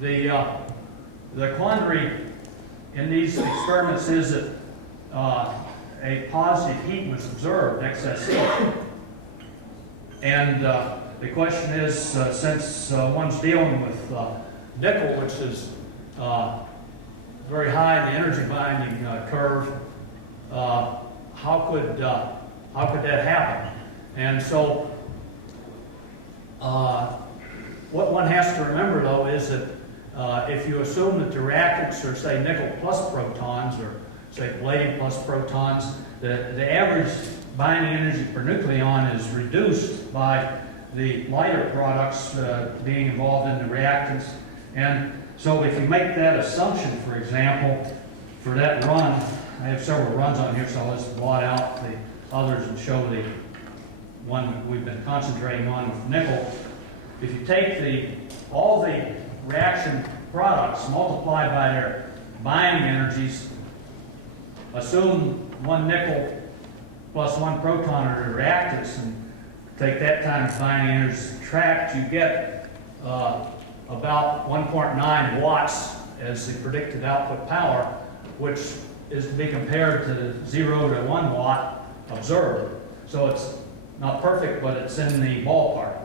The quandary in these experiments is that a positive heat was observed, excess heat. And the question is, since one's dealing with nickel, which is very high in the energy binding curve, how could that happen? And so what one has to remember, though, is that if you assume that the reactants are, say, nickel plus protons, or say palladium plus protons, the average binding energy per nucleon is reduced by the lighter products being involved in the reactants. And so if you make that assumption, for example, for that run, I have several runs on here, so I'll just blot out the others and show the one that we've been concentrating on with nickel. If you take all the reaction products multiplied by their binding energies, assume one nickel plus one proton are the reactants, and take that times binding energy, subtract, you get about 1.9 watts as the predicted output power, which is to be compared to the 0 to 1 watt observed. So it's not perfect, but it's in the ballpark.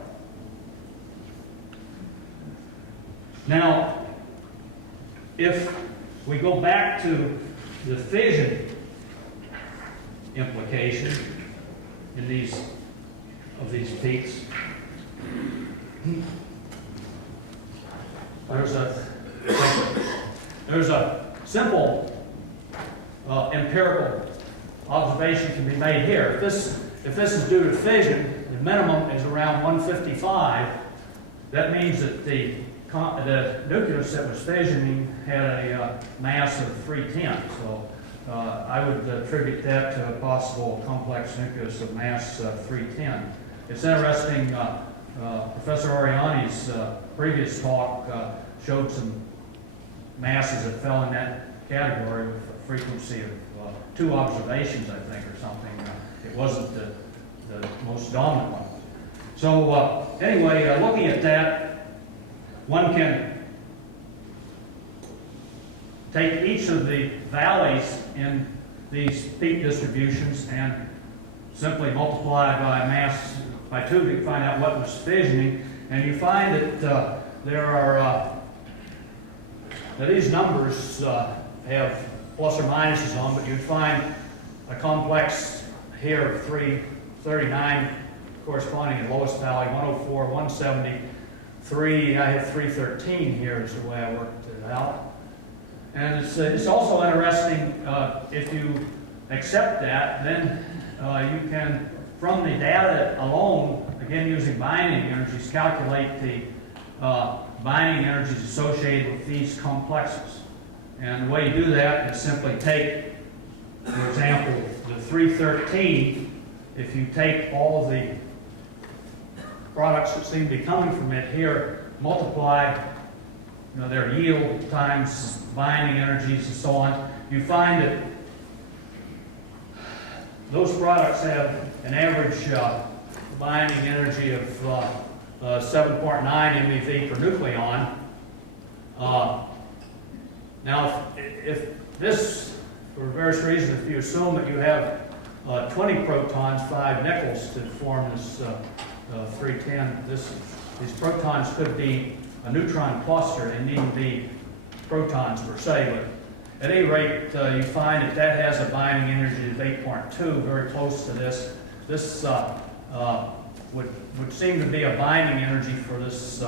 Now, if we go back to the fission implication in these peaks, there's a simple empirical observation can be made here. If this is due to fission, the minimum is around 155. That means that the nucleus that was fissioning had a mass of 310. So I would attribute that to a possible complex nucleus of mass 310. It's interesting, Professor Oriani's previous talk showed some masses that fell in that category with a frequency of 2 observations, I think, or something. It wasn't the most dominant one. So anyway, looking at that, one can take each of the valleys in these peak distributions and simply multiply by mass by 2 to find out what was fissioning, and you find that there are that these numbers have plus or minuses on, but you'd find a complex here of 339 corresponding to the lowest valley, 104, 170, 3, I have 313 here is the way I worked it out. And it's also interesting, if you accept that, then you can, from the data alone, again using binding energies, calculate the binding energies associated with these complexes. And the way you do that is simply take, for example, the 313, if you take all of the products that seem to be coming from it here, multiply their yield times binding energies and so on, you find that those products have an average binding energy of 7.9 MeV per nucleon. Now, if this, for various reasons, if you assume that you have 20 protons, 5 nickels to form this 310, these protons could be a neutron cluster and needn't be protons per se, but at any rate, you find that that has a binding energy of 8.2, very close to this. This would seem to be a binding energy for this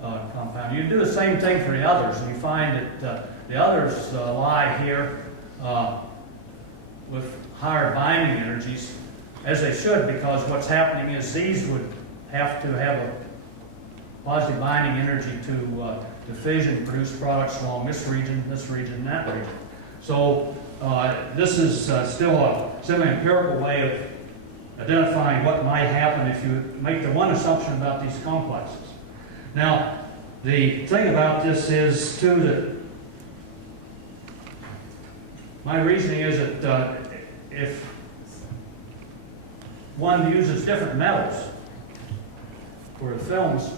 compound. You do the same thing for the others, and you find that the others lie here with higher binding energies, as they should, because what's happening is these would have to have a positive binding energy to fission, produce products along this region, and that region. So this is still a semi-empirical way of identifying what might happen if you make the one assumption about these complexes. Now, the thing about this is, too, that my reasoning is that if one uses different metals for the films,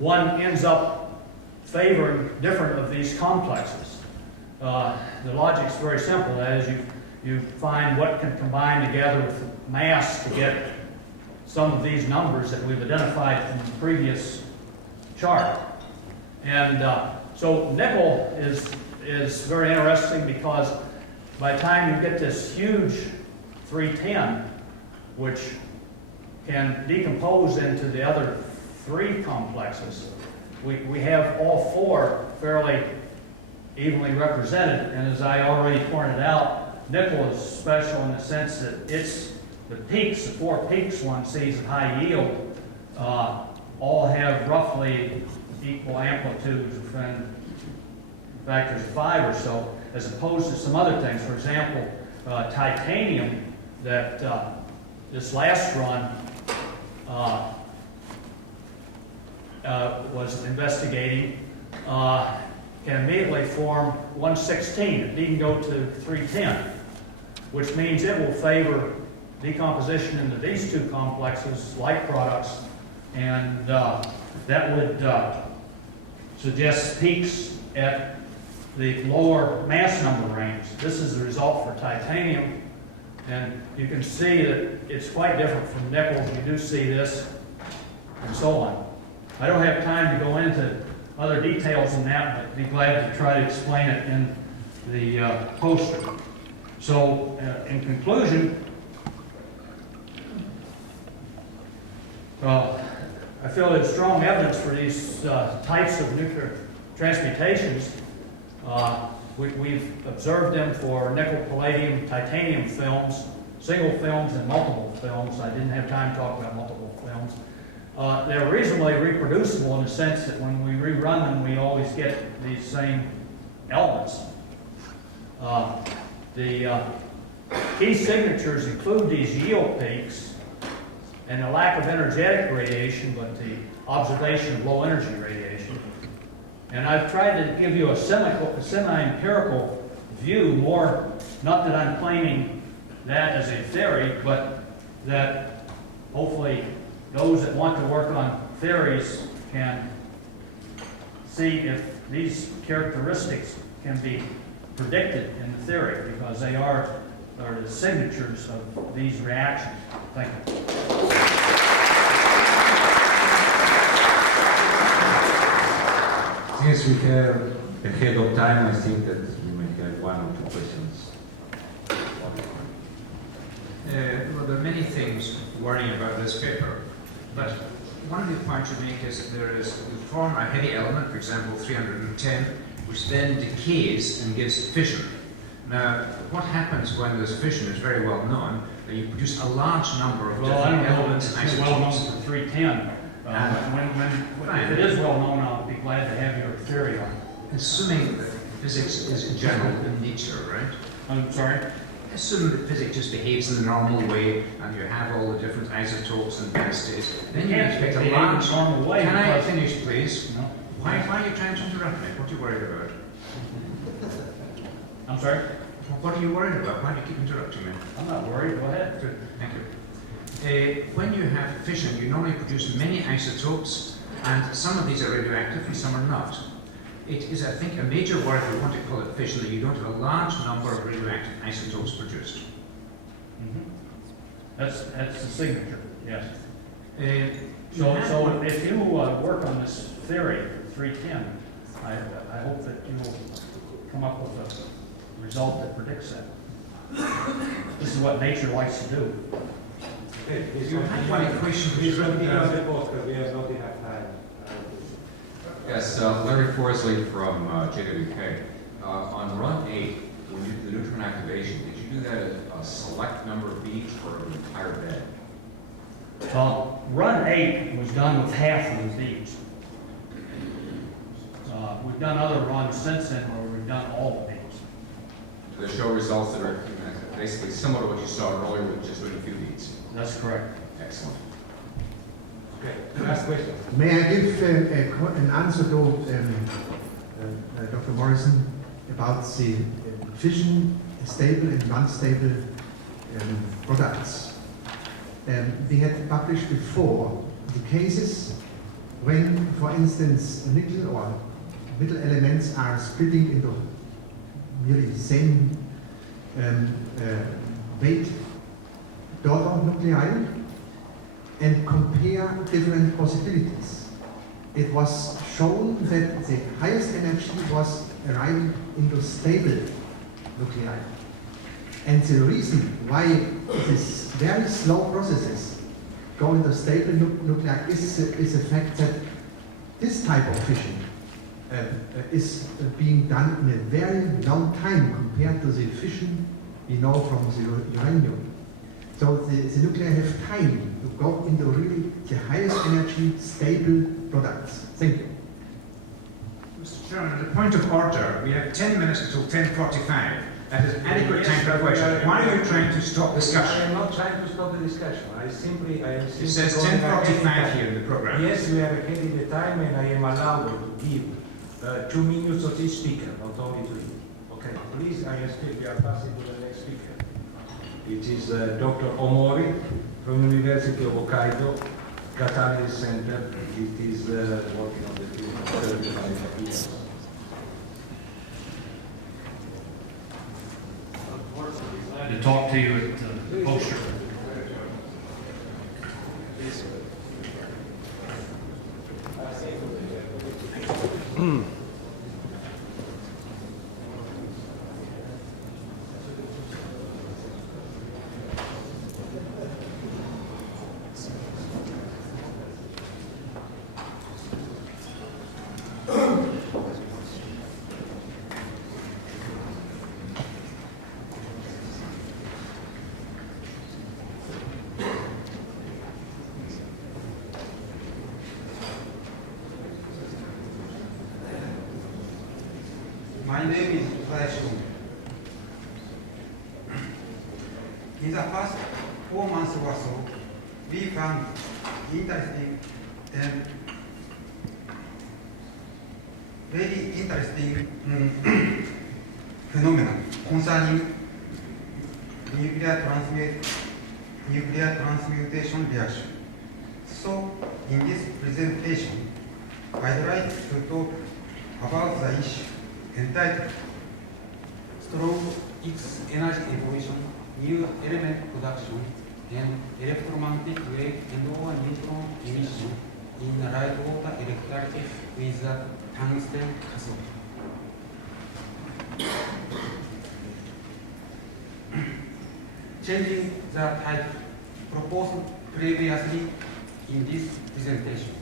one ends up favoring different of these complexes. The logic's very simple. That is, you find what can combine together with the mass to get some of these numbers that we've identified from the previous chart. And so nickel is very interesting because by the time you get this huge 310, which can decompose into the other 3 complexes, we have all 4 fairly evenly represented. And as I already pointed out, nickel is special in the sense that it's the peaks, the 4 peaks one sees at high yield, all have roughly equal amplitudes within factors of 5 or so, as opposed to some other things. For example, titanium that this last run was investigating can immediately form 116. It needn't go to 310, which means it will favor decomposition into these 2 complexes, like products, and that would suggest peaks at the lower mass number range. This is the result for titanium, and you can see that it's quite different from nickel. You do see this, and so on. I don't have time to go into other details in that, but I'd be glad to try to explain it in the poster. So, in conclusion, I feel there's strong evidence for these types of nuclear transmutations. We've observed them for nickel, palladium, titanium films, single films and multiple films. I didn't have time to talk about multiple films. They're reasonably reproducible in the sense that when we rerun them, we always get these same elements. The key signatures include these yield peaks and the lack of energetic radiation, but the observation of low energy radiation. And I've tried to give you a semi-empirical view, more, not that I'm claiming that as a theory, but that hopefully those that want to work on theories can see if these characteristics can be predicted in the theory, because they are the signatures of these reactions. Thank you. Since we have ahead of time, I think that we may have 1 or 2 questions. Well, there are many things worrying about this paper, but one of the points you make is that you form a heavy element, for example 310, which then decays and gives fission. Now, what happens when this fission is very well known, that you produce a large number of different elements and isotopes? Well known for 310. If it is well known, I'll be glad to have your theory on it. Assuming that physics is general in nature, right? I'm sorry? Assume that physics just behaves in the normal way and you have all the different isotopes and densities. Then you expect a large normal way. Can I finish, please? No. Why are you trying to interrupt me? What are you worried about? I'm sorry? What are you worried about? Why do you keep interrupting me? I'm not worried. Go ahead. Good. Thank you. When you have fission, you normally produce many isotopes, and some of these are radioactive and some are not. It is, I think, a major worry, if you want to call it fission, that you don't have a large number of radioactive isotopes produced. That's the signature, yes. You So have- if you work on this theory, 310, I hope that you will come up with a result that predicts that. This is what nature likes to do. You had one equation which Please wrote continue down- on the podcast, we have not enough time. Yes, Larry Forsley from JWK. On run 8, when you did the neutron activation, did you do that at a select number of beats or an entire bed? Run 8 was done with half of the beads. We've done other runs since then where we've done all the beads. They show results that are basically similar to what you saw earlier with just doing a few beats. That's correct. Excellent. Okay, last question. May I give an answer to Dr. Morrison about the fission stable and non-stable products? We had published before the cases when, for instance, nickel or metal elements are splitting into nearly the same weight daughter nuclei and compare different possibilities. It was shown that the highest energy was arriving into stable nuclei. And the reason why these very slow processes go into stable nuclei is the fact that this type of fission is being done in a very long time compared to the fission we know from the uranium. So the nuclei have time to go into really the highest energy stable products. Thank you. Mr. Chairman, at the point of order, we have 10 minutes until 10:45. That is adequate time for questions. Why are you trying to stop discussion? I am not trying to stop the discussion. I am simply It says 10:45 here in the program. Yes, we have ahead in the time, and I am allowed to give 2 minutes of each speaker, not only 3. Okay, please, I am still, we are passing to the next speaker. It is Dr. Ohmori from University of Hokkaido, Catalyst Center. It is working on the field for 35 years. Glad to talk to you at the poster. My name is Palladium. In the past 4 months or so, we found interesting and very interesting phenomenon concerning nuclear transmutation reaction. So, in this presentation, I'd like to talk about the issue entitled Strong X Energy Evolution, New Element Production, and Electromagnetic Wave and/or Neutron Emission in light water electrolysis with the Tungsten cathode. Changing the title proposed previously in this presentation.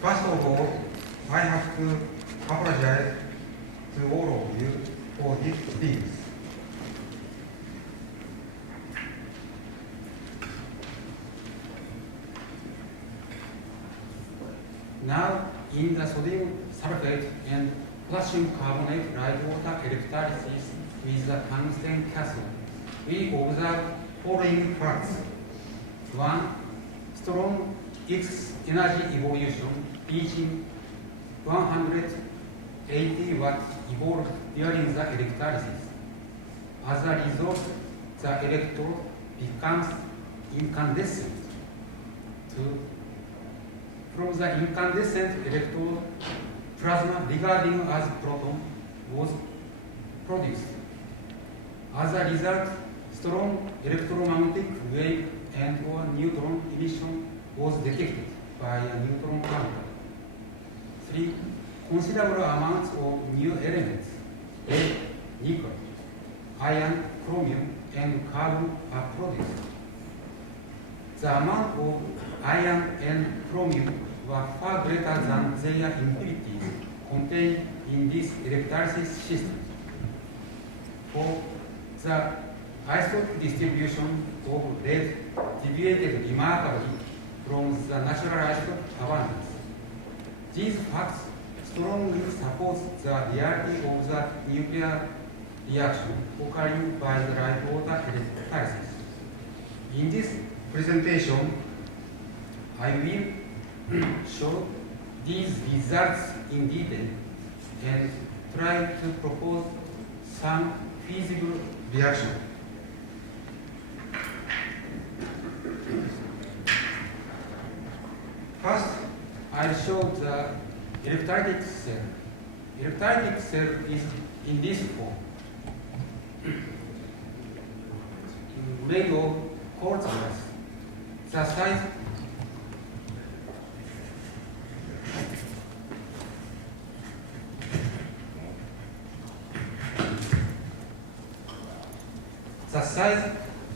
First of all, I have to apologize to all of you for these things. Now, in the sodium sulfate and potassium carbonate light water electrolysis with the tungsten cathode, we observe following facts. 1. Strong X energy evolution reaching 180 watts evolved during the electrolysis. As a result, the electrode becomes incandescent. 2. from the incandescent electrode, plasma regarding as proton was produced. As a result, strong electromagnetic wave and or neutron emission was detected by a neutron counter. 3. Considerable amounts of new elements, lead, nickel, iron, chromium, and carbon are produced. The amount of iron and chromium were far greater than their impurities contained in this electrolysis system. 4. The isotope distribution of lead deviated remarkably from the natural isotope abundance. These facts strongly support the reality of the nuclear reaction occurring by the light water electrolysis. In this presentation, I will show these results in detail and try to propose some feasible reaction. First, I show the electrolytic cell. Electrolytic cell is in this form, made of quartz glass. The size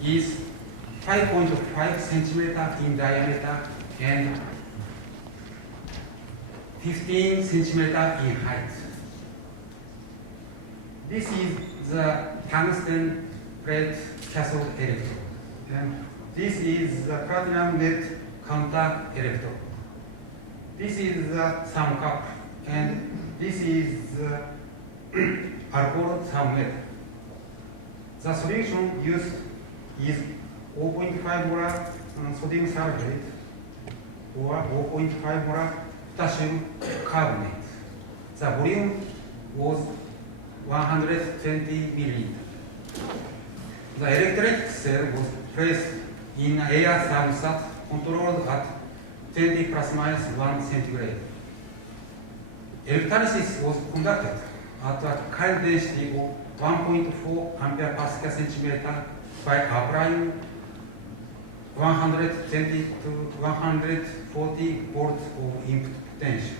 is 5.5 centimeter in diameter and 15 centimeter in height. This is the tungsten plate cathode electrode, and this is the platinum net counter electrode. This is the therm cup, and this is the alcohol thermometer. The solution used is 0.5 molar sodium sulfate or 0.5 molar potassium carbonate. The volume was 120 milliliters. The electrolytic cell was placed in an air thermostat controlled at 20 plus minus 1 centigrade. Electrolysis was conducted at a current density of 1.4 ampere pascal centimeter by applying 120 to 140 volts of input potential.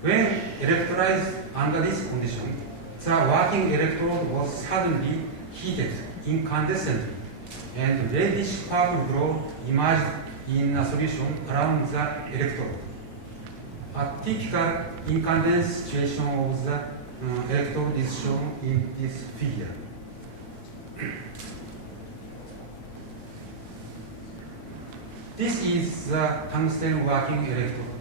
When electrolyzed under this condition, the working electrode was suddenly heated incandescently, and reddish purple glow emerged in a solution around the electrode. A typical incandescent situation of the electrode is shown in this figure. This is the tungsten working electrode.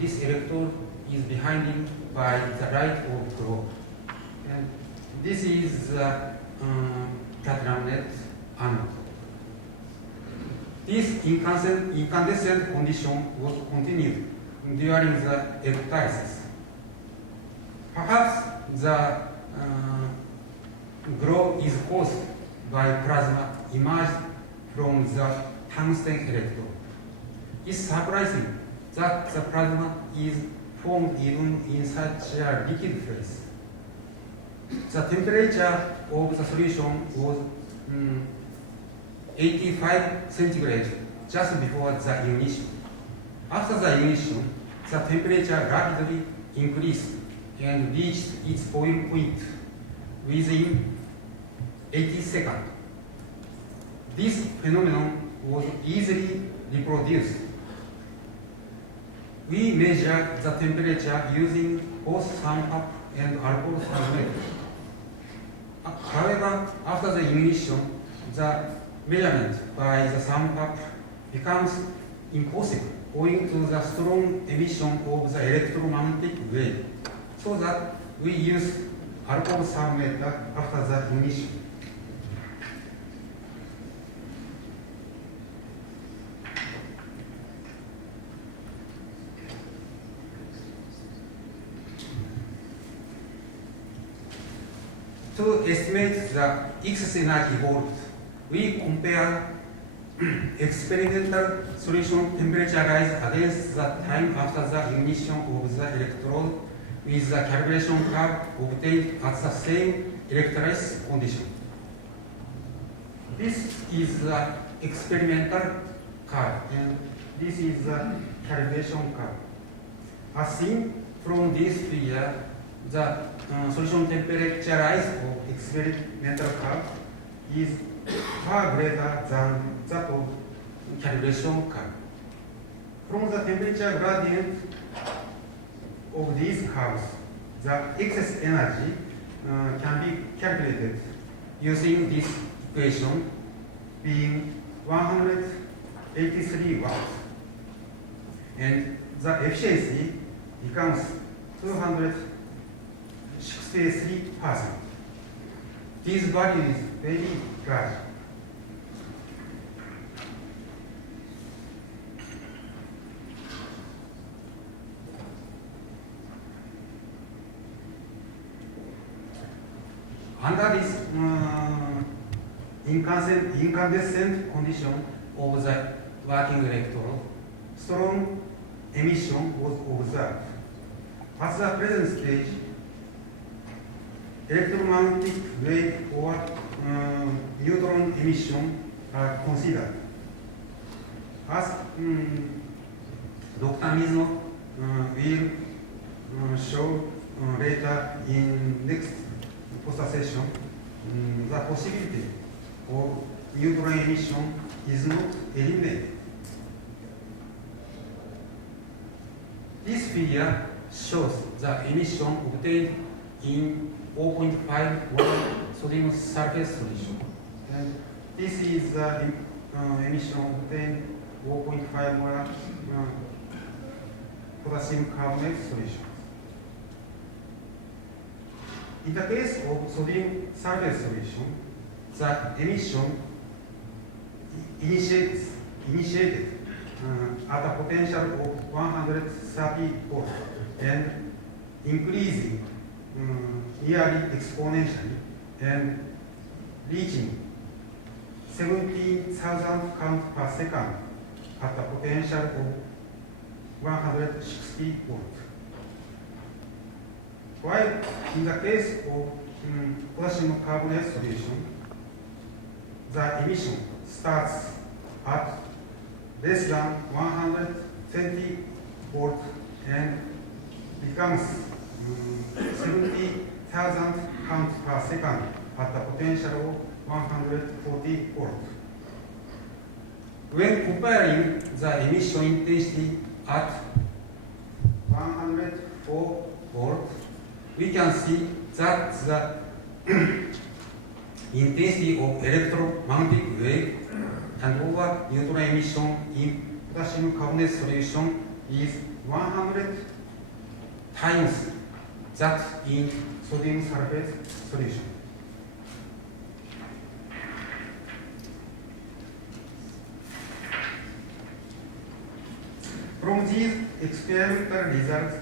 This electrode is behind by the light of globe. And this is the platinum net anode. This incandescent condition was continued during the electrolysis. Perhaps the glow is caused by plasma emerged from the tungsten electrode. It's surprising that the plasma is formed even in such a liquid phase. The temperature of the solution was 85 centigrade just before the ignition. After the ignition, the temperature rapidly increased and reached its boiling point within 80 seconds. This phenomenon was easily reproduced. We measured the temperature using both therm cup and alcohol thermometer. However, after the ignition, the measurement by the therm cup becomes impossible owing to the strong emission of the electromagnetic wave, so that we use alcohol thermometer after the ignition. To estimate the excess energy volt, we compare experimental solution temperature rise against the time after the ignition of the electrode with the calibration curve obtained at the same electrolysis condition. This is the experimental curve, and this is the calibration curve. As seen from this figure, the solution temperature rise of experimental curve is far greater than that of calibration curve. From the temperature gradient of these curves, the excess energy can be calculated using this equation being 183 watts, and the efficiency becomes 263%. This value is very large. Under this incandescent condition of the working electrode, strong emission was observed. At the present stage, electromagnetic wave or neutron emission are considered. As Dr. Mizuno will show later in next poster session, the possibility of neutron emission is not eliminated. This figure shows the emission obtained in 0.51 sodium sulfate solution. And this is the emission obtained 0.5 molar potassium carbonate solution. In the case of sodium sulfate solution, the emission initiated at a potential of 130 volts and increasing nearly exponentially and reaching 17,000 counts per second at a potential of 160 volts. While in the case of potassium carbonate solution, the emission starts at less than 120 volts and becomes 70,000 counts per second at a potential of 140 volts. When comparing the emission intensity at 104 volts, we can see that the intensity of electromagnetic wave and over neutron emission in potassium carbonate solution is 100 times that in sodium sulfate solution. From these experimental results,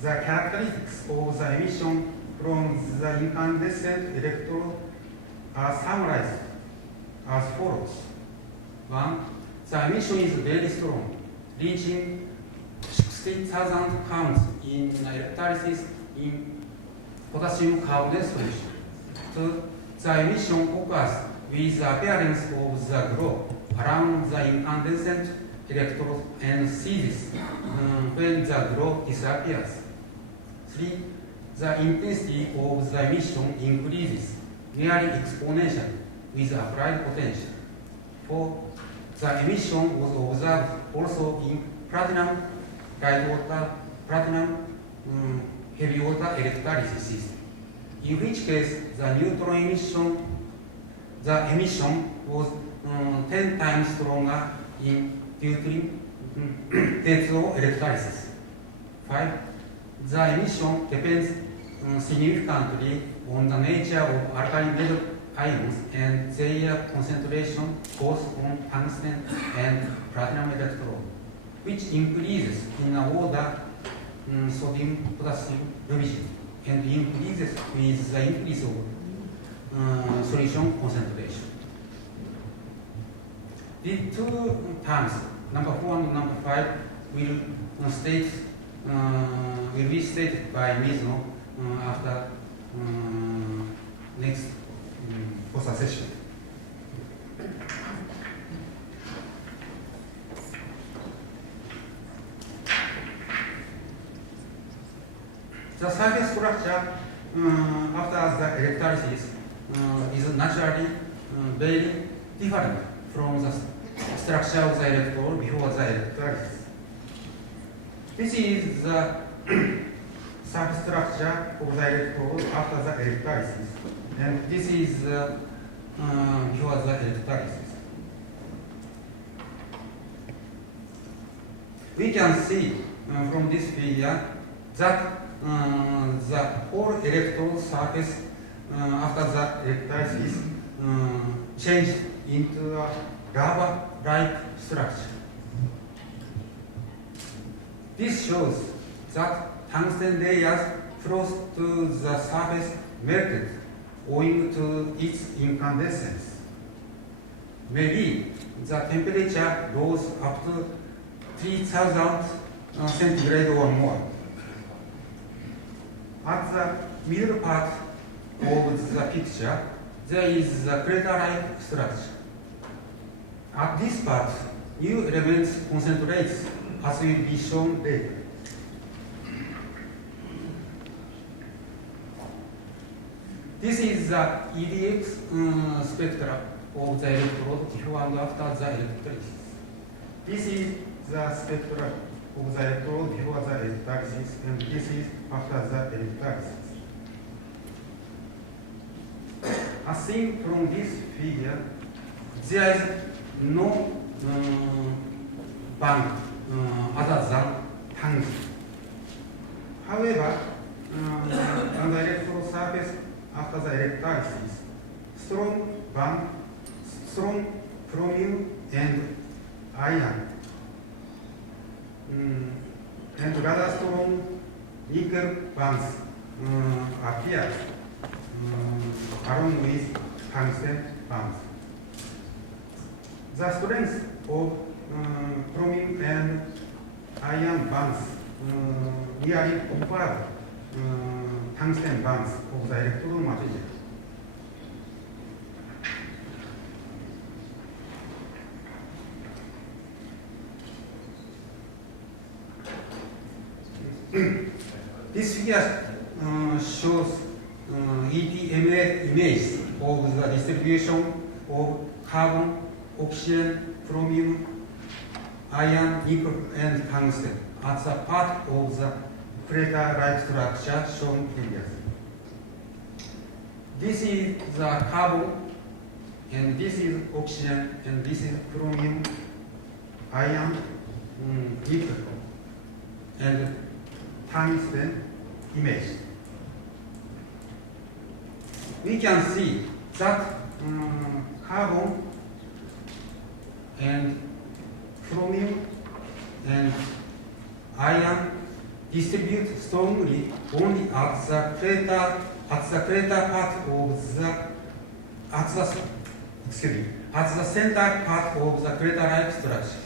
the characteristics of the emission from the incandescent electrode are summarized as follows. 1. The emission is very strong, reaching 60,000 counts in electrolysis in potassium carbonate solution. 2. The emission occurs with the appearance of the glow around the incandescent electrode and ceases when the glow disappears. 3. The intensity of the emission increases nearly exponentially with applied potential. 4. The emission was observed also in platinum light water, platinum heavy water electrolysis system, in which case the neutron emission, the emission was 10 times stronger in deuterium tetro electrolysis. 5. The emission depends significantly on the nature of alkali metal ions and their concentration both on tungsten and platinum electrode, which increases in the order sodium, potassium, emission, and increases with the increase of solution concentration. The two terms, number 4 and number 5, will be stated by Mizuno after next post session. The surface structure after the electrolysis is naturally very different from the structure of the electrode before the electrolysis. This is the surface structure of the electrode after the electrolysis, and this is before the electrolysis. We can see from this figure that the whole electrode surface after the electrolysis changed into a rubber-like structure. This shows that tungsten layers close to the surface melted owing to its incandescence. Maybe the temperature rose up to 3000 centigrade or more. At the middle part of the picture, there is a crater-like structure. At this part, new elements concentrate, as will be shown later. This is the EDX spectra of the electrode before and after the electrolysis. This is the spectra of the electrode before the electrolysis, and this is after the electrolysis. As seen from this figure, there is no band other than tungsten. However, on the electrode surface after the electrolysis, strong chromium and iron and rather strong nickel bands appear along with tungsten bands. The strength of chromium and iron bands nearly overlap tungsten bands of the electrode material. This figure shows ETMA image of the distribution of carbon, oxygen, chromium, iron, nickel, and tungsten as a part of the crater-like structure shown previously. This is the carbon, and this is oxygen, and this is chromium, iron, nickel, and tungsten image. We can see that carbon and chromium and iron distribute strongly only at the crater part of the at the center part of the crater-like structure.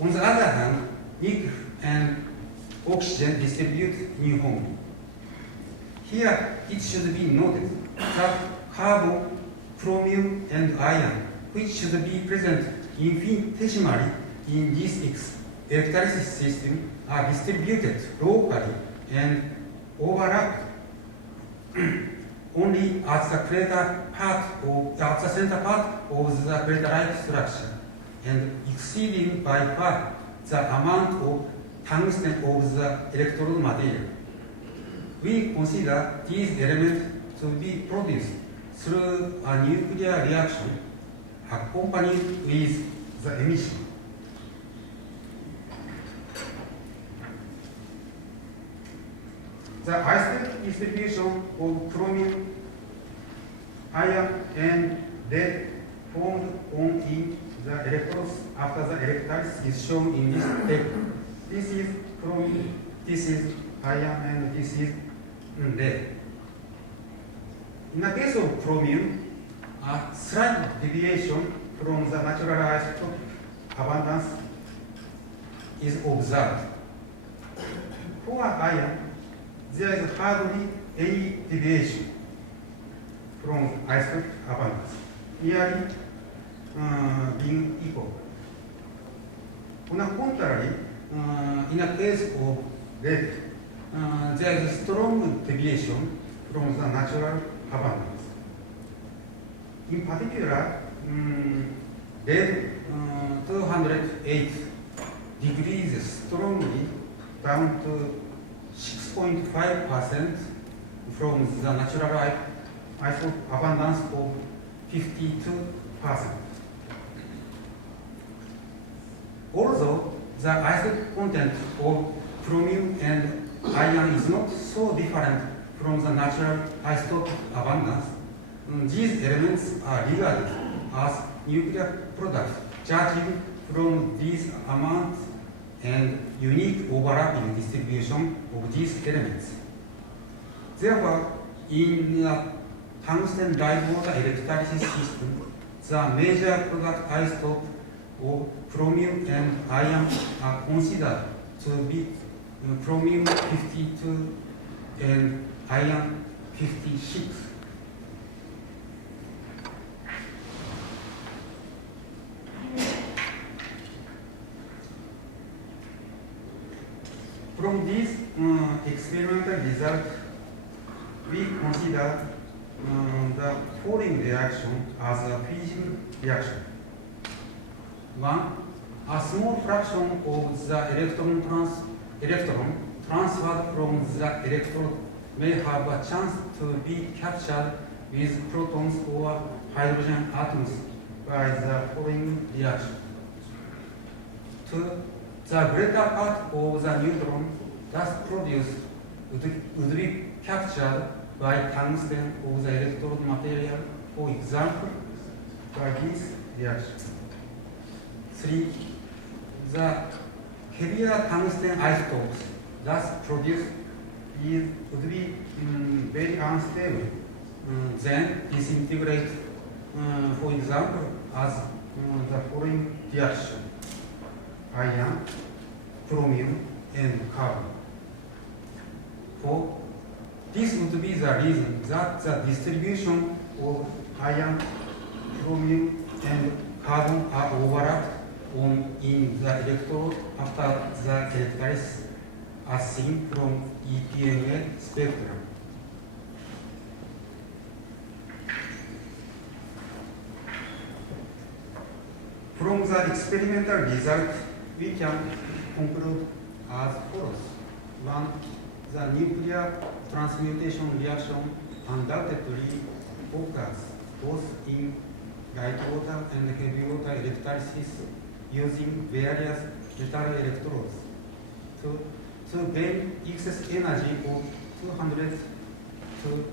On the other hand, nickel and oxygen distribute uniformly. Here it should be noted that carbon, chromium, and iron, which should be present infinitesimally in this electrolysis system, are distributed locally and overlap only at the center part of the crater-like structure, and exceeding by far the amount of tungsten of the electrode material. We consider these elements to be produced through a nuclear reaction accompanied with the emission. The isotopic distribution of chromium, iron, and lead formed on in the electrodes after the electrolysis is shown in this table. This is chromium, this is iron, and this is lead. In the case of chromium, a slight deviation from the natural isotopic abundance is observed. For iron, there is hardly any deviation from isotopic abundance, nearly being equal. On the contrary, in the case of lead, there is strong deviation from the natural abundance. In particular, lead 208 decreases strongly down to 6.5% from the natural isotope abundance of 52%. Although the isotope content of chromium and iron is not so different from the natural isotope abundance, these elements are regarded as nuclear products judging from these amounts and unique overlapping distribution of these elements. Therefore, in the tungsten light water electrolysis system, the major product isotope of chromium and iron are considered to be chromium 52 and iron 56. From these experimental results, we consider the following reaction as a feasible reaction. One, a small fraction of the electron transferred from the electrode may have a chance to be captured with protons or hydrogen atoms by the following reaction. Two, the greater part of the neutron thus produced would be captured by tungsten of the electrode material, for example, by this reaction. Three, the heavier tungsten isotopes thus produced would be very unstable, then disintegrate, for example, as the following reaction: iron, chromium, and carbon. For this would be the reason that the distribution of iron, chromium, and carbon are overlapped in the electrode after the electrolysis, as seen from EPNA spectrum. From the experimental result, we can conclude as follows. One, the nuclear transmutation reaction undoubtedly occurs both in light water and heavy water electrolysis using various metal electrodes. To gain excess energy of 200 to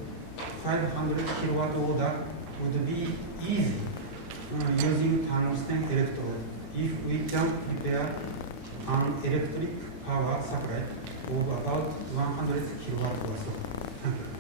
500 kilowatt order would be easy using tungsten electrode if we can prepare an electric power supply of about 100 kilowatt or so. Thank you.